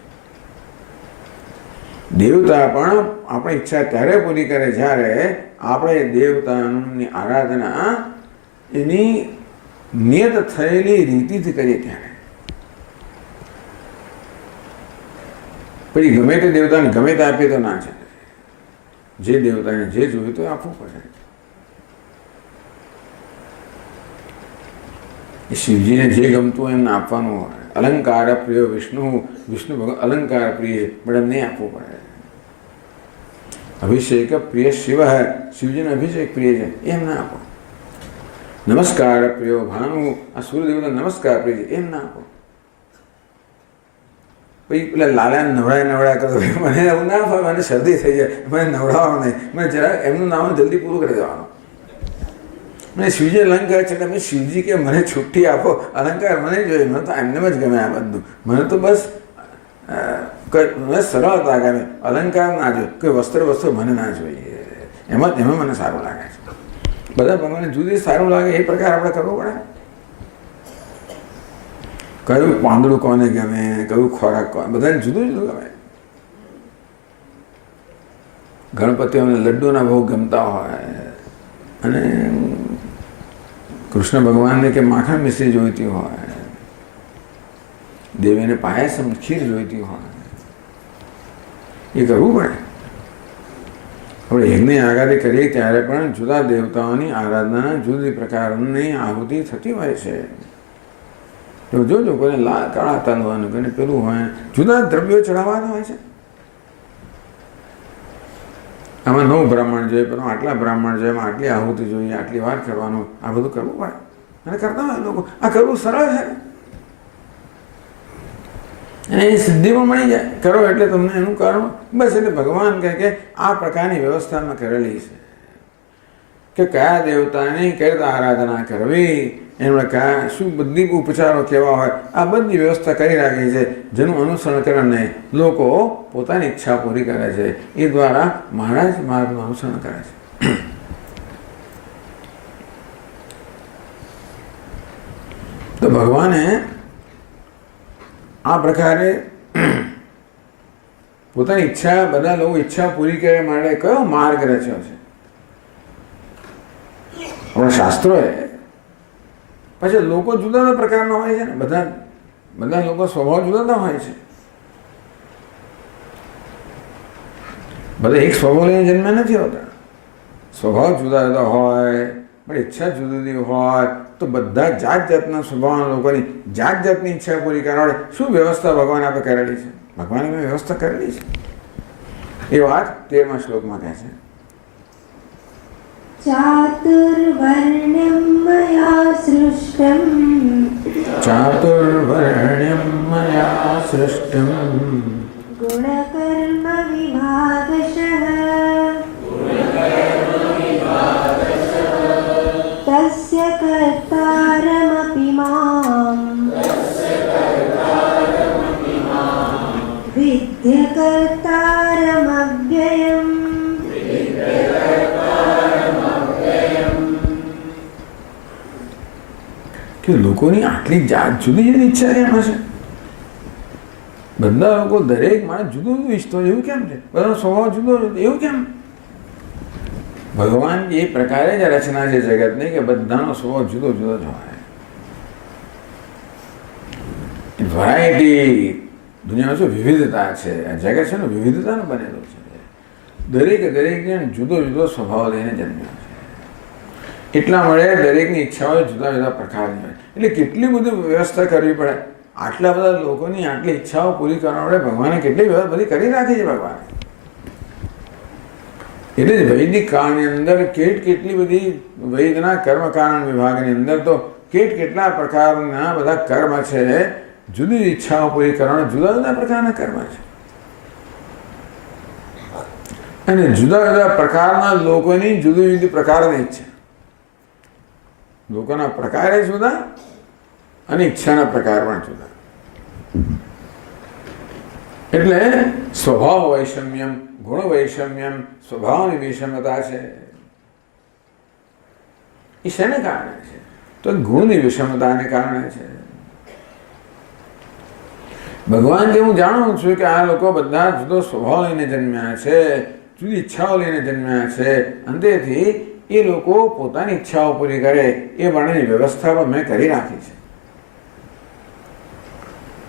દેવતા પણ આપણી ઈચ્છા ત્યારે પૂરી કરે જ્યારે આપણે દેવતાની આરાધના એની નિયત થયેલી રીતિથી કરીએ ત્યારે. પછી ગમે તે દેવતાને ગમે તે આપીએ તો ના ચાલે. જે દેવતાને જે જોયું તો આપવું પડે. શિવજીને જે ગમતું એમને આપવાનું હોય. અલંકાર પ્રિય વિષ્ણુ ભગવાન અલંકાર પ્રિય પણ એમને આપવું પડે. અભિષેક પ્રિય શિવ, શિવજીને અભિષેક પ્રિય છે એમ ના આપો. નમસ્કાર પ્રિયો ભાનુ, આ સૂર્યદેવતા નમસ્કાર પ્રિય છે એમ ના આપો. પછી પેલા લાલાને નવડાયા કરતો, મને એવું ના હોય, મને શરદી થઈ જાય, મને નવડાવવાનું નહીં, મને જરા એમનું નામ જલ્દી પૂરું કરી દેવાનું. મને શિવજી અલંકાર છે એટલે શિવજી કે મને છુટ્ટી આપો, અલંકાર મને જોઈએ, મને તો એમને જ ગમે આ બધું. મને તો બસ મને સરળતા ગમે, અલંકાર ના જોઈએ, કોઈ વસ્ત્ર મને ના જોઈએ. એમાં મને સારું લાગે છે. બધા ભગવાનને જુદી સારું લાગે એ પ્રકાર આપણે કરવો પડે. કયું પાંદડું કોને ગમે, કયું ખોરાક કોને, બધાને જુદું જુદું ગમે. ગણપતિઓને લડ્ડુના બહુ ગમતા હોય અને કૃષ્ણ ભગવાનને કે માખણ મિશ્રી જોઈતી હોય, દેવીને પાયસમ ખીર જોઈતી હોય. એ કરવું પડે. આપણે યજ્ઞની આગાદી કરીએ ત્યારે પણ જુદા દેવતાઓની આરાધના જુદી પ્રકારની આહુતિ થતી હોય છે. તો જોજો કોઈને કાળા તલ હોય, કોઈને પેલું હોય, જુદા દ્રવ્યો ચડાવવાના હોય છે. આમાં 9 બ્રાહ્મણ જોઈએ, પણ આટલા બ્રાહ્મણ જોઈએ, એમાં આટલી આહુતિ જોઈએ, આટલી વાર કરવાનું, આ બધું કરવું પડે. અને કરતા હોય લોકો. આ કરવું સરળ છે અને એ સિદ્ધિ પણ મળી જાય. કરો એટલે તમને એનું કારણ બસ. એટલે ભગવાન કહે કે આ પ્રકારની વ્યવસ્થામાં કરેલી છે કે કયા દેવતાની કઈ રીતે આરાધના કરવી, એમણે કયા શું બધી ઉપચારો કેવા હોય, આ બધી વ્યવસ્થા કરી રાખી છે. જેનું અનુસરણ કરીને લોકો પોતાની ઈચ્છા પૂરી કરે છે. એ દ્વારા મહારાજ માર્ગનું અનુસરણ કરે છે. તો ભગવાને આ પ્રકારે પોતાની ઈચ્છા, બધા લોકો ઈચ્છા પૂરી કરવા માટે કયો માર્ગ રચ્યો છે આપણા શાસ્ત્રોએ. પછી લોકો જુદા જુદા પ્રકારના હોય છે ને, બધા લોકો સ્વભાવ જુદા જુદા હોય છે. બધા એક સ્વભાવ લઈને જન્મ નથી હોતા. સ્વભાવ જુદા જુદા હોય પણ ઈચ્છા જુદી જુદી હોય તો બધા જાત જાતના સ્વભાવના લોકોની જાત જાતની ઈચ્છા પૂરી કરવા માટે શું વ્યવસ્થા ભગવાન આપણે કરેલી છે? ભગવાને કોઈ વ્યવસ્થા કરેલી છે? એ વાત 13મા શ્લોકમાં કહે છે. ચાતુર્વર્ણ્યમ મયા સૃષ્ટમ ચાતુર્વર્ણ્યમ મયા સૃષ્ટમ ગુણકર્મ વિભાગશઃ તસ્ય કર્તારમપિ મામ વિદ્ય કર્તારમવ્યયમ. કે લોકોની આટલી જાત જુદી જુદી ઈચ્છા કેમ હશે? બધા લોકો દરેક માણસ જુદું જુદું ઈચ્છતો હોય એવું કેમ છે? બધાનો સ્વભાવ જુદો જુદો એવું કેમ? ભગવાન એ પ્રકારે જ રચના છે જગતની કે બધાનો સ્વભાવ જુદો જુદો જ હોય. વેરાયટી, દુનિયામાં શું વિવિધતા છે, આ જગત છે ને વિવિધતાનું બનેલું છે. દરેકે જુદો જુદો સ્વભાવ લઈને જન્મ્યો છે. એટલા મળે દરેકની ઈચ્છાઓ જુદા જુદા પ્રકારની હોય. એટલે કેટલી બધી વ્યવસ્થા કરવી પડે. આટલા બધા લોકોની આટલી ઈચ્છાઓ પૂરી કરવા માટે ભગવાને કેટલી બધી કરી રાખી છે ભગવાને. એટલે જ વૈદિક કાળની અંદર કેટલી બધી વૈદના કર્મકારણ વિભાગની અંદર તો કેટલા પ્રકારના બધા કર્મ છે. જુદી ઈચ્છાઓ પૂરી કરવાના જુદા જુદા પ્રકારના કર્મ છે. અને જુદા જુદા પ્રકારના લોકોની જુદી જુદી પ્રકારની ઈચ્છા. લોકોના પ્રકારે જુદા અને ઈચ્છાના પ્રકાર પણ જુદા. એટલે સ્વભાવ વૈષમ્યમ, ગુણ વૈષમ્યમ, સ્વભાવની વિષમતા છે. એ શેને કારણે છે? તો ગુણની વિષમતાને કારણે છે. ભગવાન કે હું જાણું છું કે આ લોકો બધા જુદો સ્વભાવ લઈને જન્મ્યા છે, જુદી ઈચ્છાઓ લઈને જન્મ્યા છે, અને તેથી એ લોકો પોતાની ઈચ્છાઓ પૂરી કરે એ માટેની વ્યવસ્થા પણ મેં કરી રાખી છે.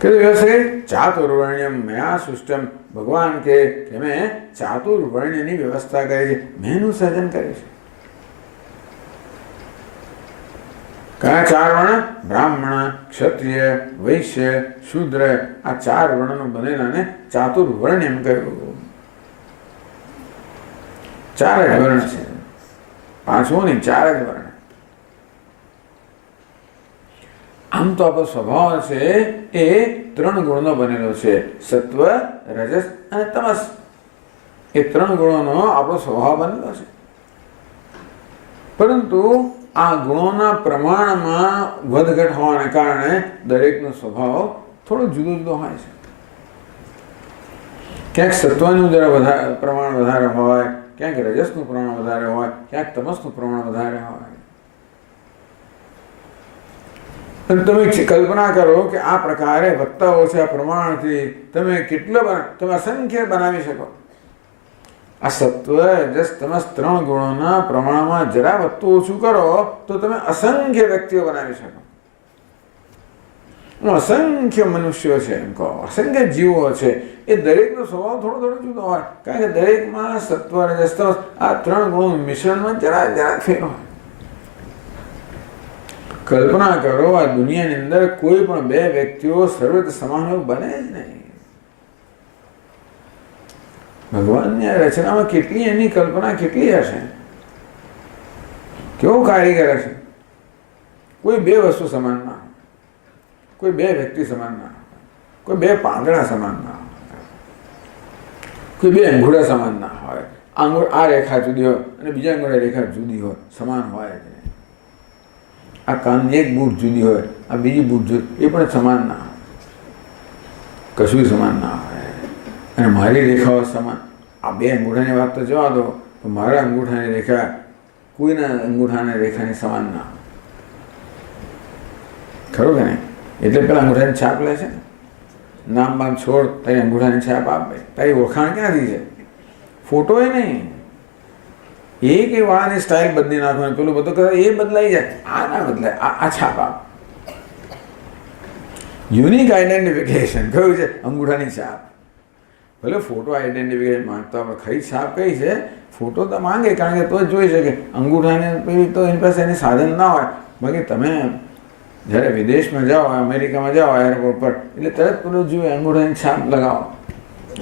કઈ વ્યવસ્થા? ચાતુર્વર્ણ્યમ મયા સૃષ્ટમ. ભગવાન કે મેં ચાતુર્વર્ણ્યની વ્યવસ્થા કરી છે, મેં એનું સર્જન કર્યું છે. કયા 4 વર્ણ? બ્રાહ્મણ, ક્ષત્રિય, વૈશ્ય, શૂદ્ર. આ 4 વર્ણનું બનેલાને ચાતુર્વર્ણ્યમ કહ્યું. 4 જ વર્ણ છે, 5મો નહીં, 4 જ વર્ણ. આમ તો આપણો સ્વભાવ છે એ 3 ગુણનો બનેલો છે, સત્વ, રજસ અને તમસ. એ 3 ગુણોનો આપણો સ્વભાવ બનેલો છે. પરંતુ આ ગુણોના પ્રમાણમાં વધઘટ હોવાને કારણે દરેકનો સ્વભાવ થોડો જુદો જુદો હોય છે. ક્યાંક સત્વનું જરા પ્રમાણ વધારે હોય, ક્યાંક રજસનું પ્રમાણ વધારે હોય, ક્યાંક તમસનું પ્રમાણ વધારે હોય. અને તમે કલ્પના કરો કે આ પ્રકારે વધતા ઓછા પ્રમાણથી તમે તમે અસંખ્ય બનાવી શકો. આ સત્વ, રજસ, તમસ 3 ગુણોના પ્રમાણમાં જરા વધતું ઓછું કરો તો તમે અસંખ્ય વ્યક્તિઓ બનાવી શકો. અસંખ્ય મનુષ્યો છે, એમ કહો, અસંખ્ય જીવો છે. એ દરેકનો સ્વભાવ થોડો જુદો હોય, કારણ કે દરેકમાં સત્વ, રજસ, તમસ આ 3 ગુણોનું મિશ્રણમાં જરા ફેર હોય. કલ્પના કરો આ દુનિયાની અંદર કોઈ પણ 2 વ્યક્તિઓ સર્વત્ર સમાન બને જ નહીં. ભગવાનની આ રચનામાં કેટલી એની કલ્પના કેટલી હશે, કેવો કારીગર હશે. કોઈ 2 વસ્તુ સમાન ના હોય, કોઈ 2 વ્યક્તિ સમાન ના હોય, કોઈ 2 પાંદડા સમાન ના હોય, કોઈ 2 અંગૂઠા સમાન ના હોય. આ રેખા જુદી હોય અને બીજા અંગૂઠા રેખા જુદી હોય, સમાન હોય. આ કાનની એક બૂટ જુદી હોય, આ બીજી બૂટ જુદી, એ પણ સમાન ના હોય, કશું સમાન ના હોય. અને મારી રેખાઓ સમાન. આ 2 અંગૂઠાની વાત તો જવા દો, તો મારા અંગૂઠાની રેખા કોઈના અંગૂઠાની રેખાની સમાન ના હોય. ખરું કે નહીં? એટલે પેલા અંગૂઠાની છાપ લે છે ને, નામ બામ છોડ, તારી અંગૂઠાની છાપ આપે. તારી ઓળખાણ ક્યાંથી છે? ફોટો એ નહીં, એક એ વાળાની સ્ટાઇલ બદલી નાખવાની, પેલું બધું કરે એ બદલાઈ જાય, આ ના બદલાય. આ છાપ આપ. યુનિક આઈડેન્ટિફિકેશન કયું છે? અંગૂઠાની છાપ. ભલે ફોટો આઈડેન્ટિફિકેશન માંગતા હોય, ખરી છાપ કઈ છે ફોટો તો માંગે, કારણ કે તો જ જોઈ શકે. અંગૂઠાને તો એની પાસે એની સાધન ના હોય. બાકી તમે જ્યારે વિદેશમાં જાઓ, અમેરિકામાં જાઓ એરપોર્ટ પર, એટલે તરત પેલું જોઈએ અંગૂઠાની છાપ લગાવો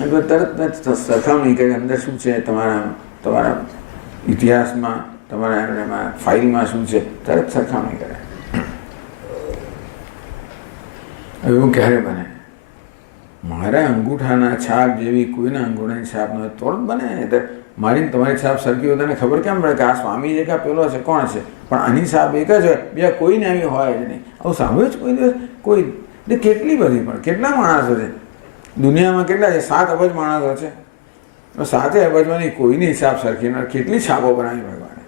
એટલે તરત સરખામણી કરે અંદર શું છે તમારા ઇતિહાસમાં, તમારા એમાં ફાઇલમાં શું છે, તરત સરખામણી કરે. એવું ક્યારે બને? મારા અંગૂઠાના છાપ જેવી કોઈના અંગૂઠાની છાપ ન હોય તો જ બને. તો મારી તમારી છાપ સરખી હોય તને ખબર કેમ પડે કે આ સ્વામી છે કે આ પેલો છે, કોણ છે? પણ આની છાપ એક જ હોય, બીજા કોઈને આવી હોય જ નહીં. આવું સાંભળ્યું જ કોઈ દિવસ? કોઈ એટલે કેટલી બધી, પણ કેટલા માણસો છે દુનિયામાં? કેટલા છે? 7 અબજ માણસો છે. 7 અબજમાંની કોઈની છાપ સરખી ન. કેટલી છાપો બનાવી ભગવાને?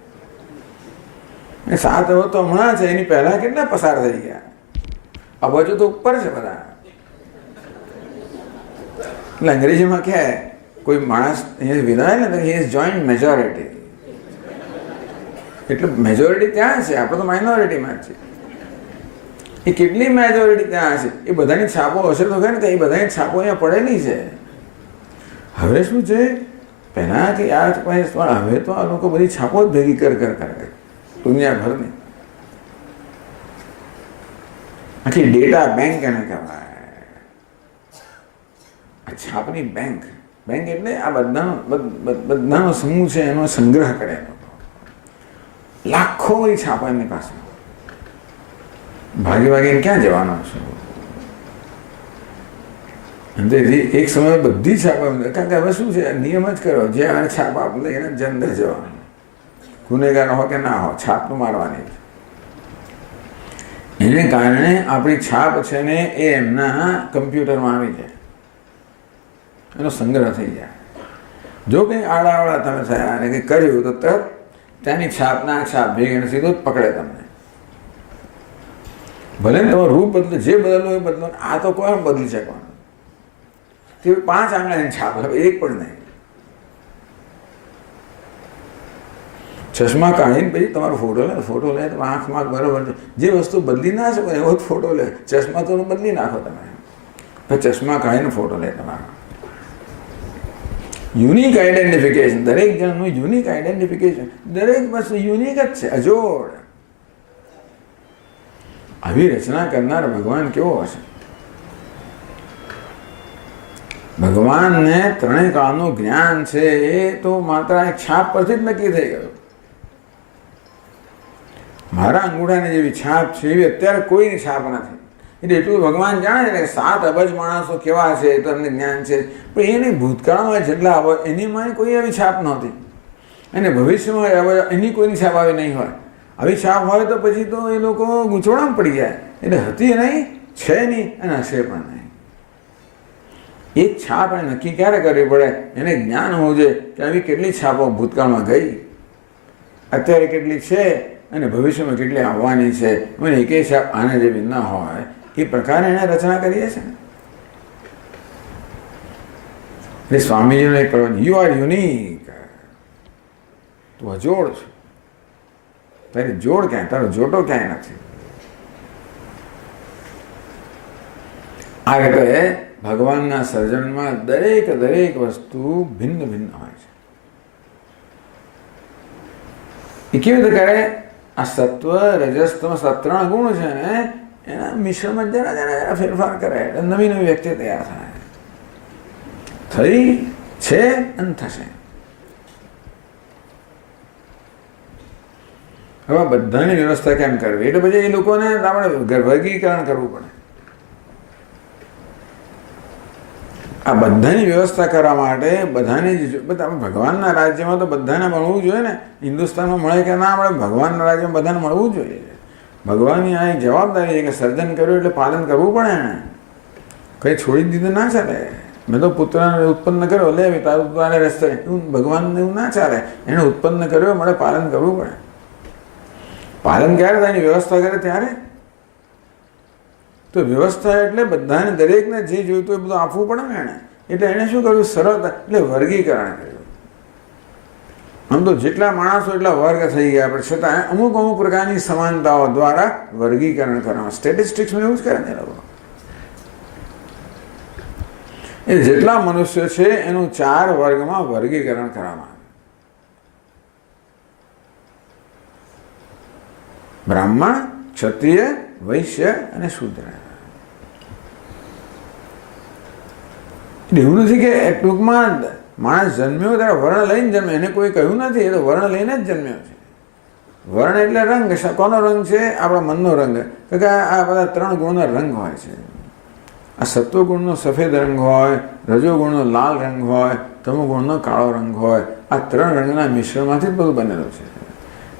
7 અબજ તો હમણાં છે, એની પહેલાં કેટલા પસાર થઈ ગયા? અબજો તો ઉપર છે બધા. એટલે અંગ્રેજીમાં કહે કોઈ માણસ અહીંયા વિધાય ને તો હી ઇઝ જોઈન્ટ મેજોરિટી. એટલે મેજોરિટી ત્યાં છે, આપણે તો માઇનોરિટીમાં જ છે. એ કેટલી મેજોરિટી ત્યાં છે? એ બધાની છાપો હશે તો ખરી ને, એ બધાની છાપો અહીંયા પડેલી છે. હવે શું છે, પહેલાં કે આ પણ હવે તો આ લોકો બધી છાપો જ ભેગી કર દુનિયાભરની. આખી ડેટા બેંક એને કહેવાય. આ છાપની બેંક એટલે આ બધાનો સમૂહ છે, એનો સંગ્રહ કરે. લાખો બધી છાપો એમની પાસે. ભાગીને ક્યાં જવાનો છે? એક સમય બધી છાપા, કારણ કે હવે શું છે, નિયમ જ કર્યો, જે આ છાપ આપે એને જ અંદર જવાનું. ગુનેગાર હો કે ના હો, છાપ તો મારવાની છે. એને કારણે આપણી છાપ છે ને એ એમના કમ્પ્યુટરમાં આવી જાય, એનો સંગ્રહ થઈ જાય. જો કંઈ આડાવાળા તમે થયા અને કંઈ કર્યું તો તરત ત્યાંની છાપના છાપ ભેગી સીધું જ પકડે તમને. ભલે ને તમારું રૂપ બદલે, જે બદલવું એ બદલો. આ તો કોઈ બદલી શકવાનું તે 5 આંગળાની છાપ, હવે એક પણ નહીં. ચશ્મા કાઢીને પછી તમારો ફોટો લે તો આંખમાં બરાબર છે. જે વસ્તુ બદલી ના શકો એવો જ ફોટો લે. ચશ્મા તો બદલી નાખો તમે, પછી ચશ્મા કાઢીને ફોટો લે તમારો. યુનિક આઈડેન્ટિફિકેશન, દરેક જણનું યુનિક આઈડેન્ટિફિકેશન, દરેક વસ્તુ યુનિક જ છે, અજોડ. આવી રચના કરનાર ભગવાન કેવો હશે? ભગવાનને 3 કાળનું જ્ઞાન છે એ તો માત્ર એક છાપ પરથી જ નક્કી થઈ ગયું. મારા અંગૂઠાની જેવી છાપ છે એવી અત્યારે કોઈની છાપ નથી. એટલે એટલું ભગવાન જાણે છે કે 7 અબજ માણસો કેવા છે તો એમને જ્ઞાન છે. પણ એને ભૂતકાળમાં જેટલા અબજ એનીમાં કોઈ એવી છાપ નહોતી, અને ભવિષ્યમાં એની કોઈની છાપ આવી નહીં હોય. આવી છાપ હોય તો પછી તો એ લોકો ગૂંચવણામાં પડી જાય. એટલે હતી નહીં, છે નહીં અને હશે પણ નહીં. એક છાપ એને નક્કી ક્યારે કરવી પડે? એને જ્ઞાન હોવું જોઈએ કે આવી કેટલી છાપો ભૂતકાળમાં ગઈ, અત્યારે કેટલી છે અને ભવિષ્યમાં કેટલી આવવાની છે. મને એકેય છાપ આના જેવી ન હોય. એ પ્રકારે એને રચના કરીએ છે. એટલે સ્વામીજીનો એક પ્રવચન, યુ આર યુનિક. તું અજોડ છું. તારી જોડ ક્યાંય, તારો જોટો ક્યાંય નથી. આ રીતે ભગવાનના સર્જનમાં દરેક વસ્તુ ભિન્ન હોય છે. એ કેવી રીતે કરે? આ સત્વ રજસ તમસ 3 ગુણ છે ને એના મિશ્રણમાં જરા ફેરફાર કરે એટલે નવી વ્યક્તિ તૈયાર થાય. થઈ છે અને થશે. હવે બધાની વ્યવસ્થા કેમ કરવી? એટલે પછી એ લોકોને આપણે વર્ગીકરણ કરવું પડે. આ બધાની વ્યવસ્થા કરવા માટે બધાની ભગવાનના રાજ્યમાં તો બધાને મળવું જોઈએ ને. હિન્દુસ્તાનમાં મળે કે ના મળે, ભગવાનના રાજ્યમાં બધાને મળવું જોઈએ. ભગવાનની આ એક જવાબદારી છે કે સર્જન કર્યું એટલે પાલન કરવું પડે ને. કંઈ છોડી દીધું ના ચાલે. મેં તો પુત્રને ઉત્પન્ન કર્યો, લે તારું તારે રસ્તે, એવું ભગવાનને એવું ના ચાલે. એણે ઉત્પન્ન કર્યો, મારે પાલન કરવું પડે. પાલન ક્યારે થાય? એની વ્યવસ્થા કરે ત્યારે. તો વ્યવસ્થા એટલે બધાને, દરેકને જે જોઈતું એ બધું આપવું પડે ને એણે. એટલે એણે શું કર્યું? સરળતા એટલે વર્ગીકરણ કર્યું. આમ તો જેટલા માણસો એટલા વર્ગ થઈ ગયા, પણ છતાં અમુક પ્રકારની સમાનતાઓ દ્વારા વર્ગીકરણ કરવામાં. સ્ટેટિસ્ટિક્સમાં એવું જ કરે ને લોકો. એ જેટલા મનુષ્ય છે એનું 4 વર્ગમાં વર્ગીકરણ કરવામાં આવે. બ્રાહ્મણ, ક્ષત્રિય, વૈશ્ય અને શૂદ્ર. એવું નથી કે ટૂંકમાં માણસ જન્મ્યો ત્યારે વર્ણ લઈને જન્મે, એને કોઈ કહ્યું નથી, એ તો વર્ણ લઈને જ જન્મ્યો છે. વર્ણ એટલે રંગ. કોનો રંગ છે? આપણા મનનો રંગ. કે આ બધા 3 ગુણનો રંગ હોય છે. આ સત્વગુણનો સફેદ રંગ હોય, રજોગુણનો લાલ રંગ હોય, તમોગુણનો કાળો રંગ હોય. આ 3 રંગના મિશ્રણમાંથી જ બધું બનેલું છે.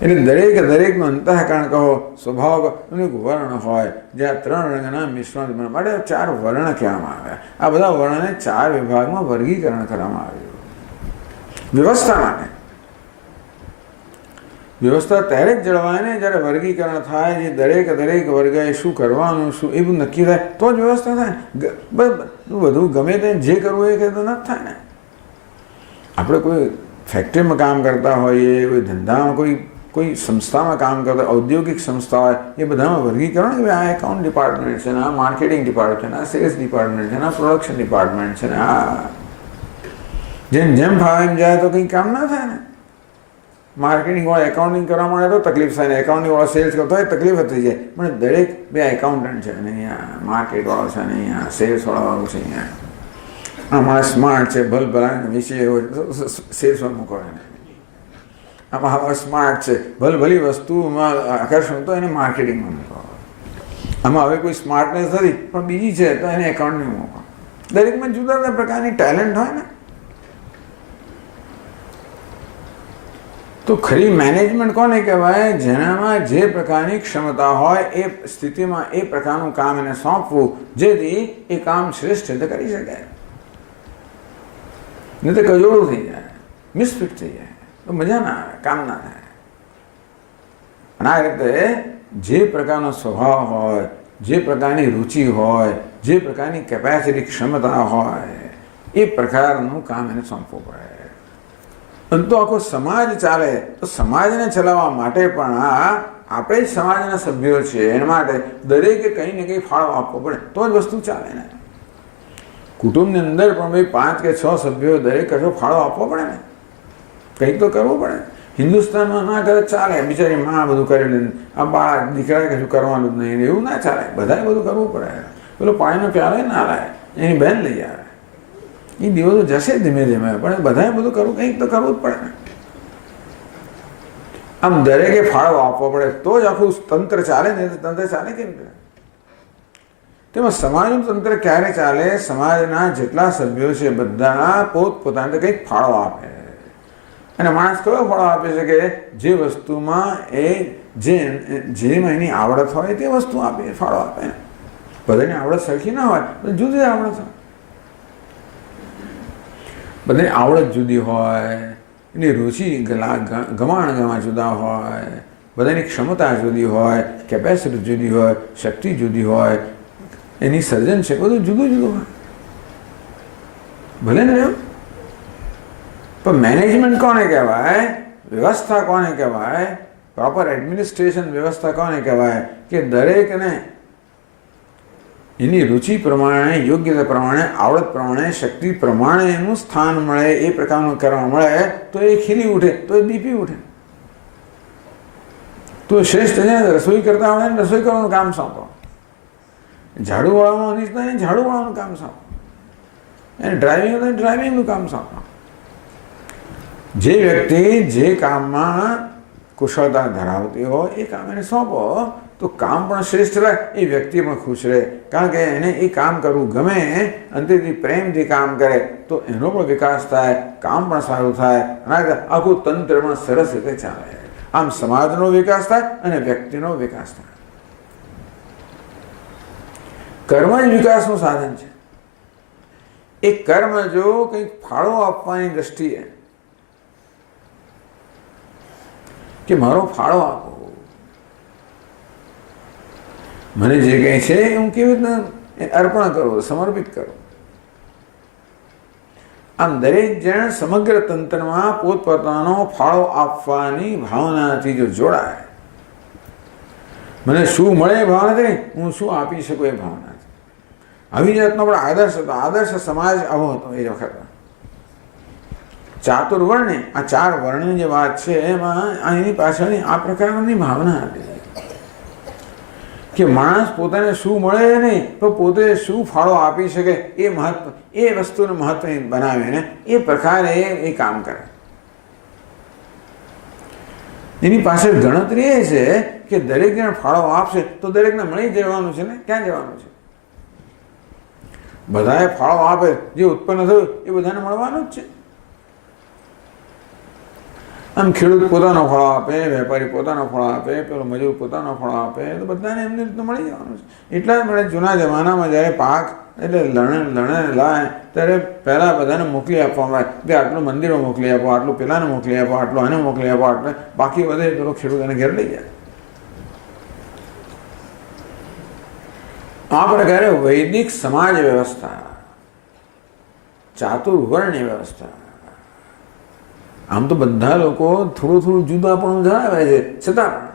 એટલે દરેકનું અંતઃકરણ કહો, સ્વભાવ અનેક વર્ણ હોય, જે આ 3 રંગના મિશ્રણ બને માટે 4 વર્ણ કહેવામાં આવ્યા. આ બધા વર્ણને 4 વિભાગમાં વર્ગીકરણ કરવામાં આવ્યું વ્યવસ્થા માટે. વ્યવસ્થા ત્યારે જ જળવાય ને જ્યારે વર્ગીકરણ થાય, જે દરેક વર્ગે શું કરવાનું, શું એવું નક્કી થાય તો જ વ્યવસ્થા થાય. બધું ગમે તે જે કરવું એ તો ન થાય ને. આપણે કોઈ ફેક્ટરીમાં કામ કરતા હોઈએ, કોઈ ધંધામાં, કોઈ સંસ્થામાં કામ કરતા, ઔદ્યોગિક સંસ્થા હોય, એ બધામાં વર્ગીકરણ કે આ એકાઉન્ટ ડિપાર્ટમેન્ટ છે ને, આ માર્કેટિંગ ડિપાર્ટમેન્ટ, આ સેલ્સ ડિપાર્ટમેન્ટ છે ને, આ પ્રોડક્શન ડિપાર્ટમેન્ટ છે ને, આ જેમ ફાવે એમ જાય તો કંઈ કામ ના થાય ને. માર્કેટિંગ વાળા એકાઉન્ટિંગ કરવા માટે તો તકલીફ થાય ને, એકાઉન્ટિંગ વાળા સેલ્સ કરતો હોય તકલીફ થઈ જાય. પણ દરેક 2 એકાઉન્ટન્ટ છે ને, અહીંયા માર્કેટ વાળો છે ને, અહીંયા સેલ્સ વાળો છે, અહીંયા આમાં સ્માર્ટ છે, ભલભલા વિશે હોય સેલ્સમાં મૂકો એને. આમાં હવે સ્માર્ટ છે, ભલભલી વસ્તુમાં આકર્ષણ તો એને માર્કેટિંગમાં મૂકો. આમાં હવે કોઈ સ્માર્ટનેસ નથી પણ બીજી છે તો એને એકાઉન્ટિંગ મૂકો. દરેકમાં જુદા જુદા પ્રકારની ટેલેન્ટ હોય ને. તો ખરી મેનેજમેન્ટ કોને કહેવાય? જેનામાં જે પ્રકારની ક્ષમતા હોય એ સ્થિતિમાં એ પ્રકારનું કામ એને સોંપવું, જેથી એ કામ શ્રેષ્ઠ રીતે કરી શકાય. નહીં તો કજોડું થઈ જાય, મિસફિટ થઈ જાય, તો મજા ના આવે, કામ ના થાય. અને આ રીતે જે પ્રકારનો સ્વભાવ હોય, જે પ્રકારની રુચિ હોય, જે પ્રકારની કેપેસિટી ક્ષમતા હોય, એ પ્રકારનું કામ એને સોંપવું પડે. અને તો આખો સમાજ ચાલે તો સમાજને ચલાવવા માટે પણ આપણે જ સમાજના સભ્યો છીએ, એના માટે દરેકે કંઈ ને કંઈ ફાળો આપવો પડે તો જ વસ્તુ ચાલે ને. કુટુંબની અંદર પણ ભાઈ 5 કે 6 સભ્યો દરેક કશો ફાળો આપવો પડે ને, કંઈક તો કરવું પડે. હિન્દુસ્તાનમાં ના કરે ચાલે, બિચારી માં બધું કરી લે, આ બાળક દીકરાએ કશું કરવાનું જ નહીં, એવું ના ચાલે. બધાએ બધું કરવું પડે. પેલો પાણીનો પ્યાલો ના લાવે, એની બહેન લઈ આવે. એ દિવસો જશે ધીમે ધીમે, પણ બધાએ બધું કરવું, કંઈક તો કરવું જ પડે ને. આમ દરેકે ફાળો આપવો પડે તો જ આખું તંત્ર ચાલે ને. તંત્ર ચાલે કેમ રીતે? તેમાં સમાજનું તંત્ર ક્યારે ચાલે? સમાજના જેટલા સભ્યો છે બધા પોતપોતાને કંઈક ફાળો આપે. અને માણસ કયો ફાળો આપે છે કે જે વસ્તુમાં જેમાં એની આવડત હોય તે વસ્તુ આપે, ફાળો આપે. બધાની આવડત સરખી ના હોય, જુદી આવડત હોય. બધાની આવડત જુદી હોય, એની રુચિ ગમાણ જુદા હોય, બધાની ક્ષમતા જુદી હોય, કેપેસિટી જુદી હોય, શક્તિ જુદી હોય, એની સર્જન છે બધું જુદું જુદું હોય. ભલે ને એમ, પણ મેનેજમેન્ટ કોને કહેવાય? વ્યવસ્થા કોને કહેવાય? પ્રોપર એડમિનિસ્ટ્રેશન વ્યવસ્થા કોને કહેવાય? કે દરેકને એની રુચિ પ્રમાણે, યોગ્યતા પ્રમાણે, આવડત પ્રમાણે, શક્તિ પ્રમાણે એનું સ્થાન મળે, એ પ્રકારનું કરવા મળે તો એ ખીલી ઉઠે, તો એ દીપી ઉઠે. તો શ્રેષ્ઠ છે રસોઈ કરતા આવડે ને રસોઈ કરવાનું કામ સોંપો. ઝાડુ વાળવાનું અનિષ્ટ એને ઝાડુ વાળવાનું કામ સોંપો. એને ડ્રાઇવિંગ હોય તો ડ્રાઇવિંગનું કામ સોંપો. જે વ્યક્તિ જે કામમાં કુશળતા ધરાવતી હોય એ કામ એને સોંપો તો કામ પણ શ્રેષ્ઠ રહે, એ વ્યક્તિ પણ ખુશ રહે. કારણ કે એને એ કામ કરવું ગમે, અંતેથી પ્રેમથી કામ કરે તો એનો પણ વિકાસ થાય, કામ પણ સારું થાય, અને આખું તંત્ર પણ સરસ રીતે ચાલે. આમ સમાજનો વિકાસ થાય અને વ્યક્તિનો વિકાસ થાય. કર્મ જ વિકાસનું સાધન છે. એ કર્મ જો કંઈક ફાળો આપવાની દ્રષ્ટિએ કે મારો ફાળો આપો, મને જે કંઈ છે હું કેવી રીતના અર્પણ કરું, સમર્પિત કરું. આમ દરેક જણ સમગ્ર તંત્રમાં પોતપોતાનો ફાળો આપવાની ભાવનાથી જો જોડાય, મને શું મળે એ ભાવનાથી, હું શું આપી શકું એ ભાવનાથી, આવી જાતનો પણ આદર્શ હતો. આદર્શ સમાજ આવો હતો એ વખત. ચાતુર્વર્ણ્ય, આ 4 વર્ણની જે વાત છે એમાં એની પાછળની આ પ્રકારની ભાવના હતી કે માણસ પોતાને શું મળે નહીં તો પોતે શું ફાળો આપી શકે એ મહત્વ, એ વસ્તુને મહત્વની બનાવીને એ પ્રકારે એ કામ કરે. એની પાછળ ગણતરી એ છે કે દરેક જણ ફાળો આપશે તો દરેકને મળી જવાનું છે ને. ક્યાં જવાનું છે? બધાએ ફાળો આપે, જે ઉત્પન્ન થયું એ બધાને મળવાનું જ છે. આમ ખેડૂત પોતાનો ફાળો આપે, વેપારી પોતાનો ફાળો આપે, પેલો મજૂર પોતાનો ફાળો આપે તો બધાને એમની રીતે મળી જવાનું છે. એટલા જ મળે. જૂના જમાનામાં જ્યારે પાક એટલે લણે લાય ત્યારે પહેલાં બધાને મોકલી આપવામાં આવે કે આટલું મંદિરો મોકલી આપો, આટલું પેલાને મોકલી આપો, આટલું આને મોકલી આપો, આટલે બાકી વધે પેલો ખેડૂત એને ઘેર લઈ જાય. આ પ્રકારે વૈદિક સમાજ વ્યવસ્થા, ચાતુર્વર્ણ્ય વ્યવસ્થા. આમ તો બધા લોકો થોડું જુદાપણું ધરાવે છે, છતાં પણ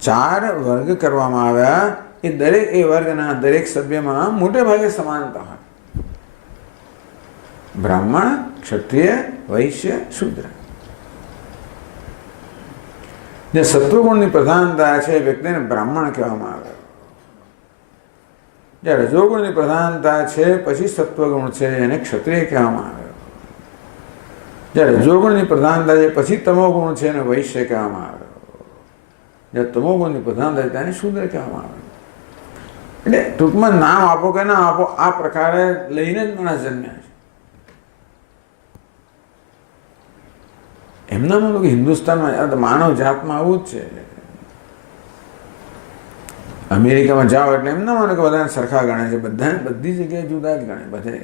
4 વર્ગ કરવામાં આવ્યા. એ દરેક એ વર્ગના દરેક સભ્યમાં મોટે ભાગે સમાનતા હોય. બ્રાહ્મણ, ક્ષત્રિય, વૈશ્ય, શૂદ્ર. જે સત્વગુણની પ્રધાનતા છે એ વ્યક્તિને બ્રાહ્મણ કહેવામાં આવે. જે રજોગુણની પ્રધાનતા છે પછી સત્વગુણ છે એને ક્ષત્રિય કહેવામાં આવે. જ્યારે રજોગુણની પ્રધાનતા છે પછી તમોગુણ છે એને વૈશ્ય કહેવામાં આવે. જ્યારે તમોગુણની પ્રધાનતા છે તેને શૂદ્ર કહેવામાં આવે. એટલે ટૂંકમાં નામ આપો કે ના આપો આ પ્રકારે લઈને જ માણસ જન્મ્યા છે. એમનામાં લોકો હિન્દુસ્તાનમાં માનવ જાતમાં આવું જ છે. અમેરિકામાં જાઓ એટલે એમના માનો કે બધાને સરખા ગણે છે, બધાને બધી જગ્યાએ જુદા જ ગણે. બધે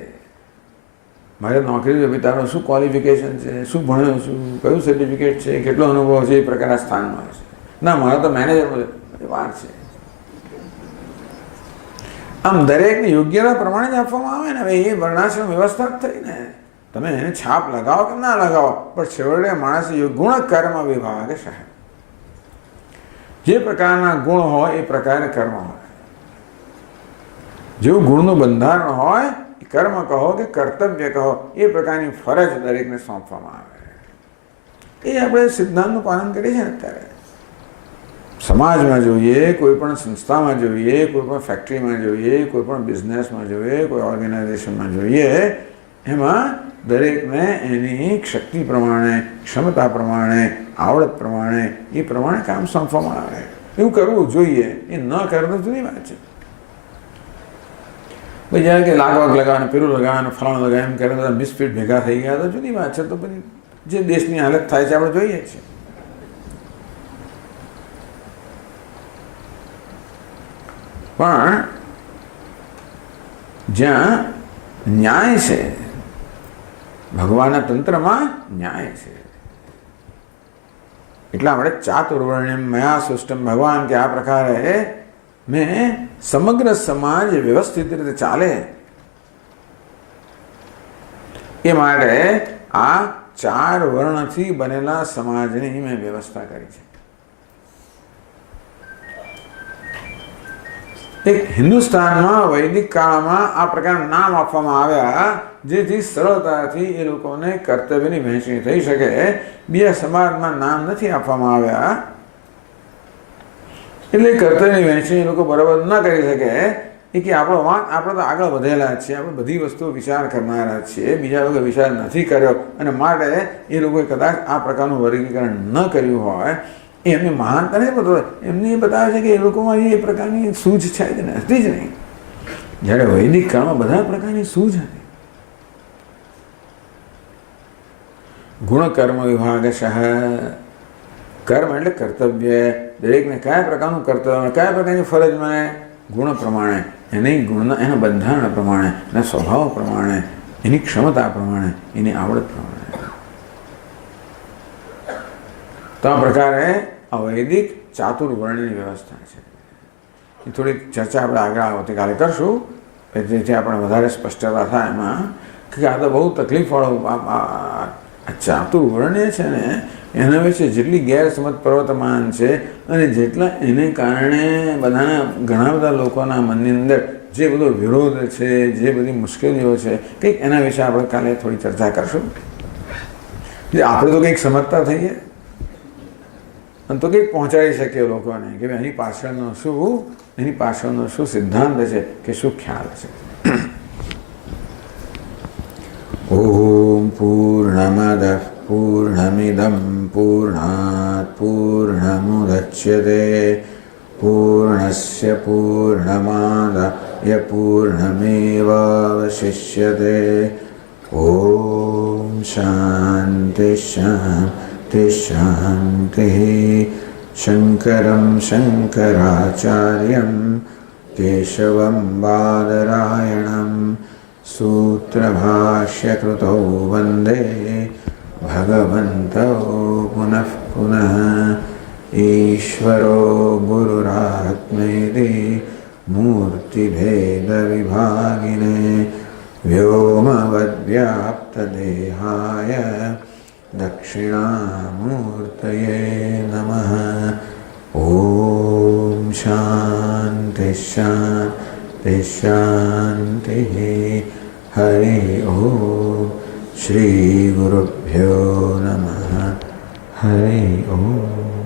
મારે નોકરી છે, તારો શું ક્વોલિફિકેશન છે, શું ભણ્યો છું, કયું સર્ટિફિકેટ છે, કેટલો અનુભવ છે, એ પ્રકારના સ્થાનમાં છે. ના, મારો તો મેનેજર વાર છે. આમ દરેકને યોગ્યતા પ્રમાણે જ આપવામાં આવે ને. હવે એ વર્ણાશ્રમ વ્યવસ્થા જ થઈ ને. તમે એને છાપ લગાવો કે ના લગાવો પણ છેવટે માણસ ગુણ કર્મ વિભાગ સાહેબ. જે પ્રકારના ગુણ હોય એ પ્રકારે કર્મ હોય. જેવું ગુણનું બંધારણ હોય એ કર્મ કહો કે કર્તવ્ય કહો એ પ્રકારની ફરજ દરેકને સોંપવામાં આવે. એ આપણે સિદ્ધાંતનું પાલન કરીએ છીએ ને અત્યારે. સમાજમાં જોઈએ, કોઈ પણ સંસ્થામાં જોઈએ, કોઈ પણ ફેક્ટરીમાં જોઈએ, કોઈ પણ બિઝનેસમાં જોઈએ, કોઈ ઓર્ગેનાઇઝેશનમાં જોઈએ, એમાં દરેકને એની શક્તિ પ્રમાણે, ક્ષમતા પ્રમાણે, આવડત પ્રમાણે એ પ્રમાણે કામ સોંપવામાં આવે. એવું કરવું જોઈએ. એ ન કરે તો જુદી વાત છે. ભાઈ જ્યારે કે લાગવાગ લગાવે, પેલું લગાવે, ફલાણું લગાવે એમ કરે બધા મિસફિટ ભેગા થઈ ગયા તો જુદી વાત છે. તો પછી જે દેશની હાલત થાય છે આપણે જોઈએ છીએ. પણ જ્યાં ન્યાય છે, ભગવાનના તંત્રમાં ન્યાય છે. એટલા માટે ચાતુર્વર્ણ્યમ મયા સૃષ્ટમ. ભગવાન કે આ પ્રકારે મેં સમગ્ર સમાજ વ્યવસ્થિત રીતે ચાલે એ માટે આ 4 વર્ણથી બનેલા સમાજની મેં વ્યવસ્થા કરી છે. એક હિન્દુસ્તાનમાં વૈદિક કાળમાં આ પ્રકારના નામ આપવામાં આવ્યા જેથી સરળતાથી એ લોકોને કર્તવ્યની વહેંચણી થઈ શકે. બીજા સમાજમાં નામ નથી આપવામાં આવ્યા એટલે કર્તવ્યની વહેંચણી એ લોકો બરાબર ન કરી શકે. એ કે આપણો વાંક, આપણે તો આગળ વધેલા છીએ, આપણે બધી વસ્તુઓ વિચાર કરનારા છીએ, બીજા લોકો વિચાર નથી કર્યો અને માટે એ લોકોએ કદાચ આ પ્રકારનું વર્ગીકરણ ન કર્યું હોય. એમની મહાનતા નથી બતાવે, એમને એ બતાવે છે કે એ લોકોમાં એ પ્રકારની સૂઝ છે જ નથી જ નહીં. જ્યારે વૈદિક કાળમાં બધા પ્રકારની સૂઝ હતી. ગુણ કર્મ વિભાગ સહ. કર્મ એટલે કર્તવ્ય. દરેકને કયા પ્રકારનું કર્તવ્ય, કયા પ્રકારની ફરજ મળે ગુણ પ્રમાણે, એની ગુણના એના બંધારણ પ્રમાણે, એના સ્વભાવ પ્રમાણે, એની ક્ષમતા પ્રમાણે, એની આવડત પ્રમાણે. તો આ પ્રકારે આ વૈદિક ચાતુર્વર્ણની વ્યવસ્થા છે. એ થોડીક ચર્ચા આપણે આગળ આવતીકાલે કરશું જેથી આપણે વધારે સ્પષ્ટતા થાય એમાં કે આ તો બહુ તકલીફવાળો આ ચાતુર્વર્ણ્ય છે ને એના વિશે જેટલી ગેરસમજ પ્રવર્તમાન છે અને જેટલા એને કારણે ઘણા બધા લોકોના મનની અંદર જે બધો વિરોધ છે, જે બધી મુશ્કેલીઓ છે, કંઈક એના વિશે આપણે કાલે થોડી ચર્ચા કરશું. આપણે તો કંઈક સમજતા થઈએ અને તો કંઈક પહોંચાડી શકીએ લોકોને કે ભાઈ એની પાછળનો શું સિદ્ધાંત છે કે શું ખ્યાલ છે. ઓમ પૂર્ણમદ પૂર્ણમિદમ પૂર્ણાત પૂર્ણમુદચ્યતે પૂર્ણસ્ય પૂર્ણમાદાય પૂર્ણમેવાવશિષ્યતે. ઓમ શાંતિ શાંતિ શાંતિ. શંકરં શંકરાચાર્યં કેશવં બાદરાયણં सूत्रभाष्यकृतौ वन्दे भगवन्तौ पुनः पुनः. ईश्वरो गुरुरात्मेति मूर्तिभेदविभागिने व्योमवद्व्याप्तदेहाय दक्षिणामूर्तये नमः. ॐ शान्ति शान्ति शान्तिः. हरि ओम. श्री गुरुभ्यो नमः. हरि ओम.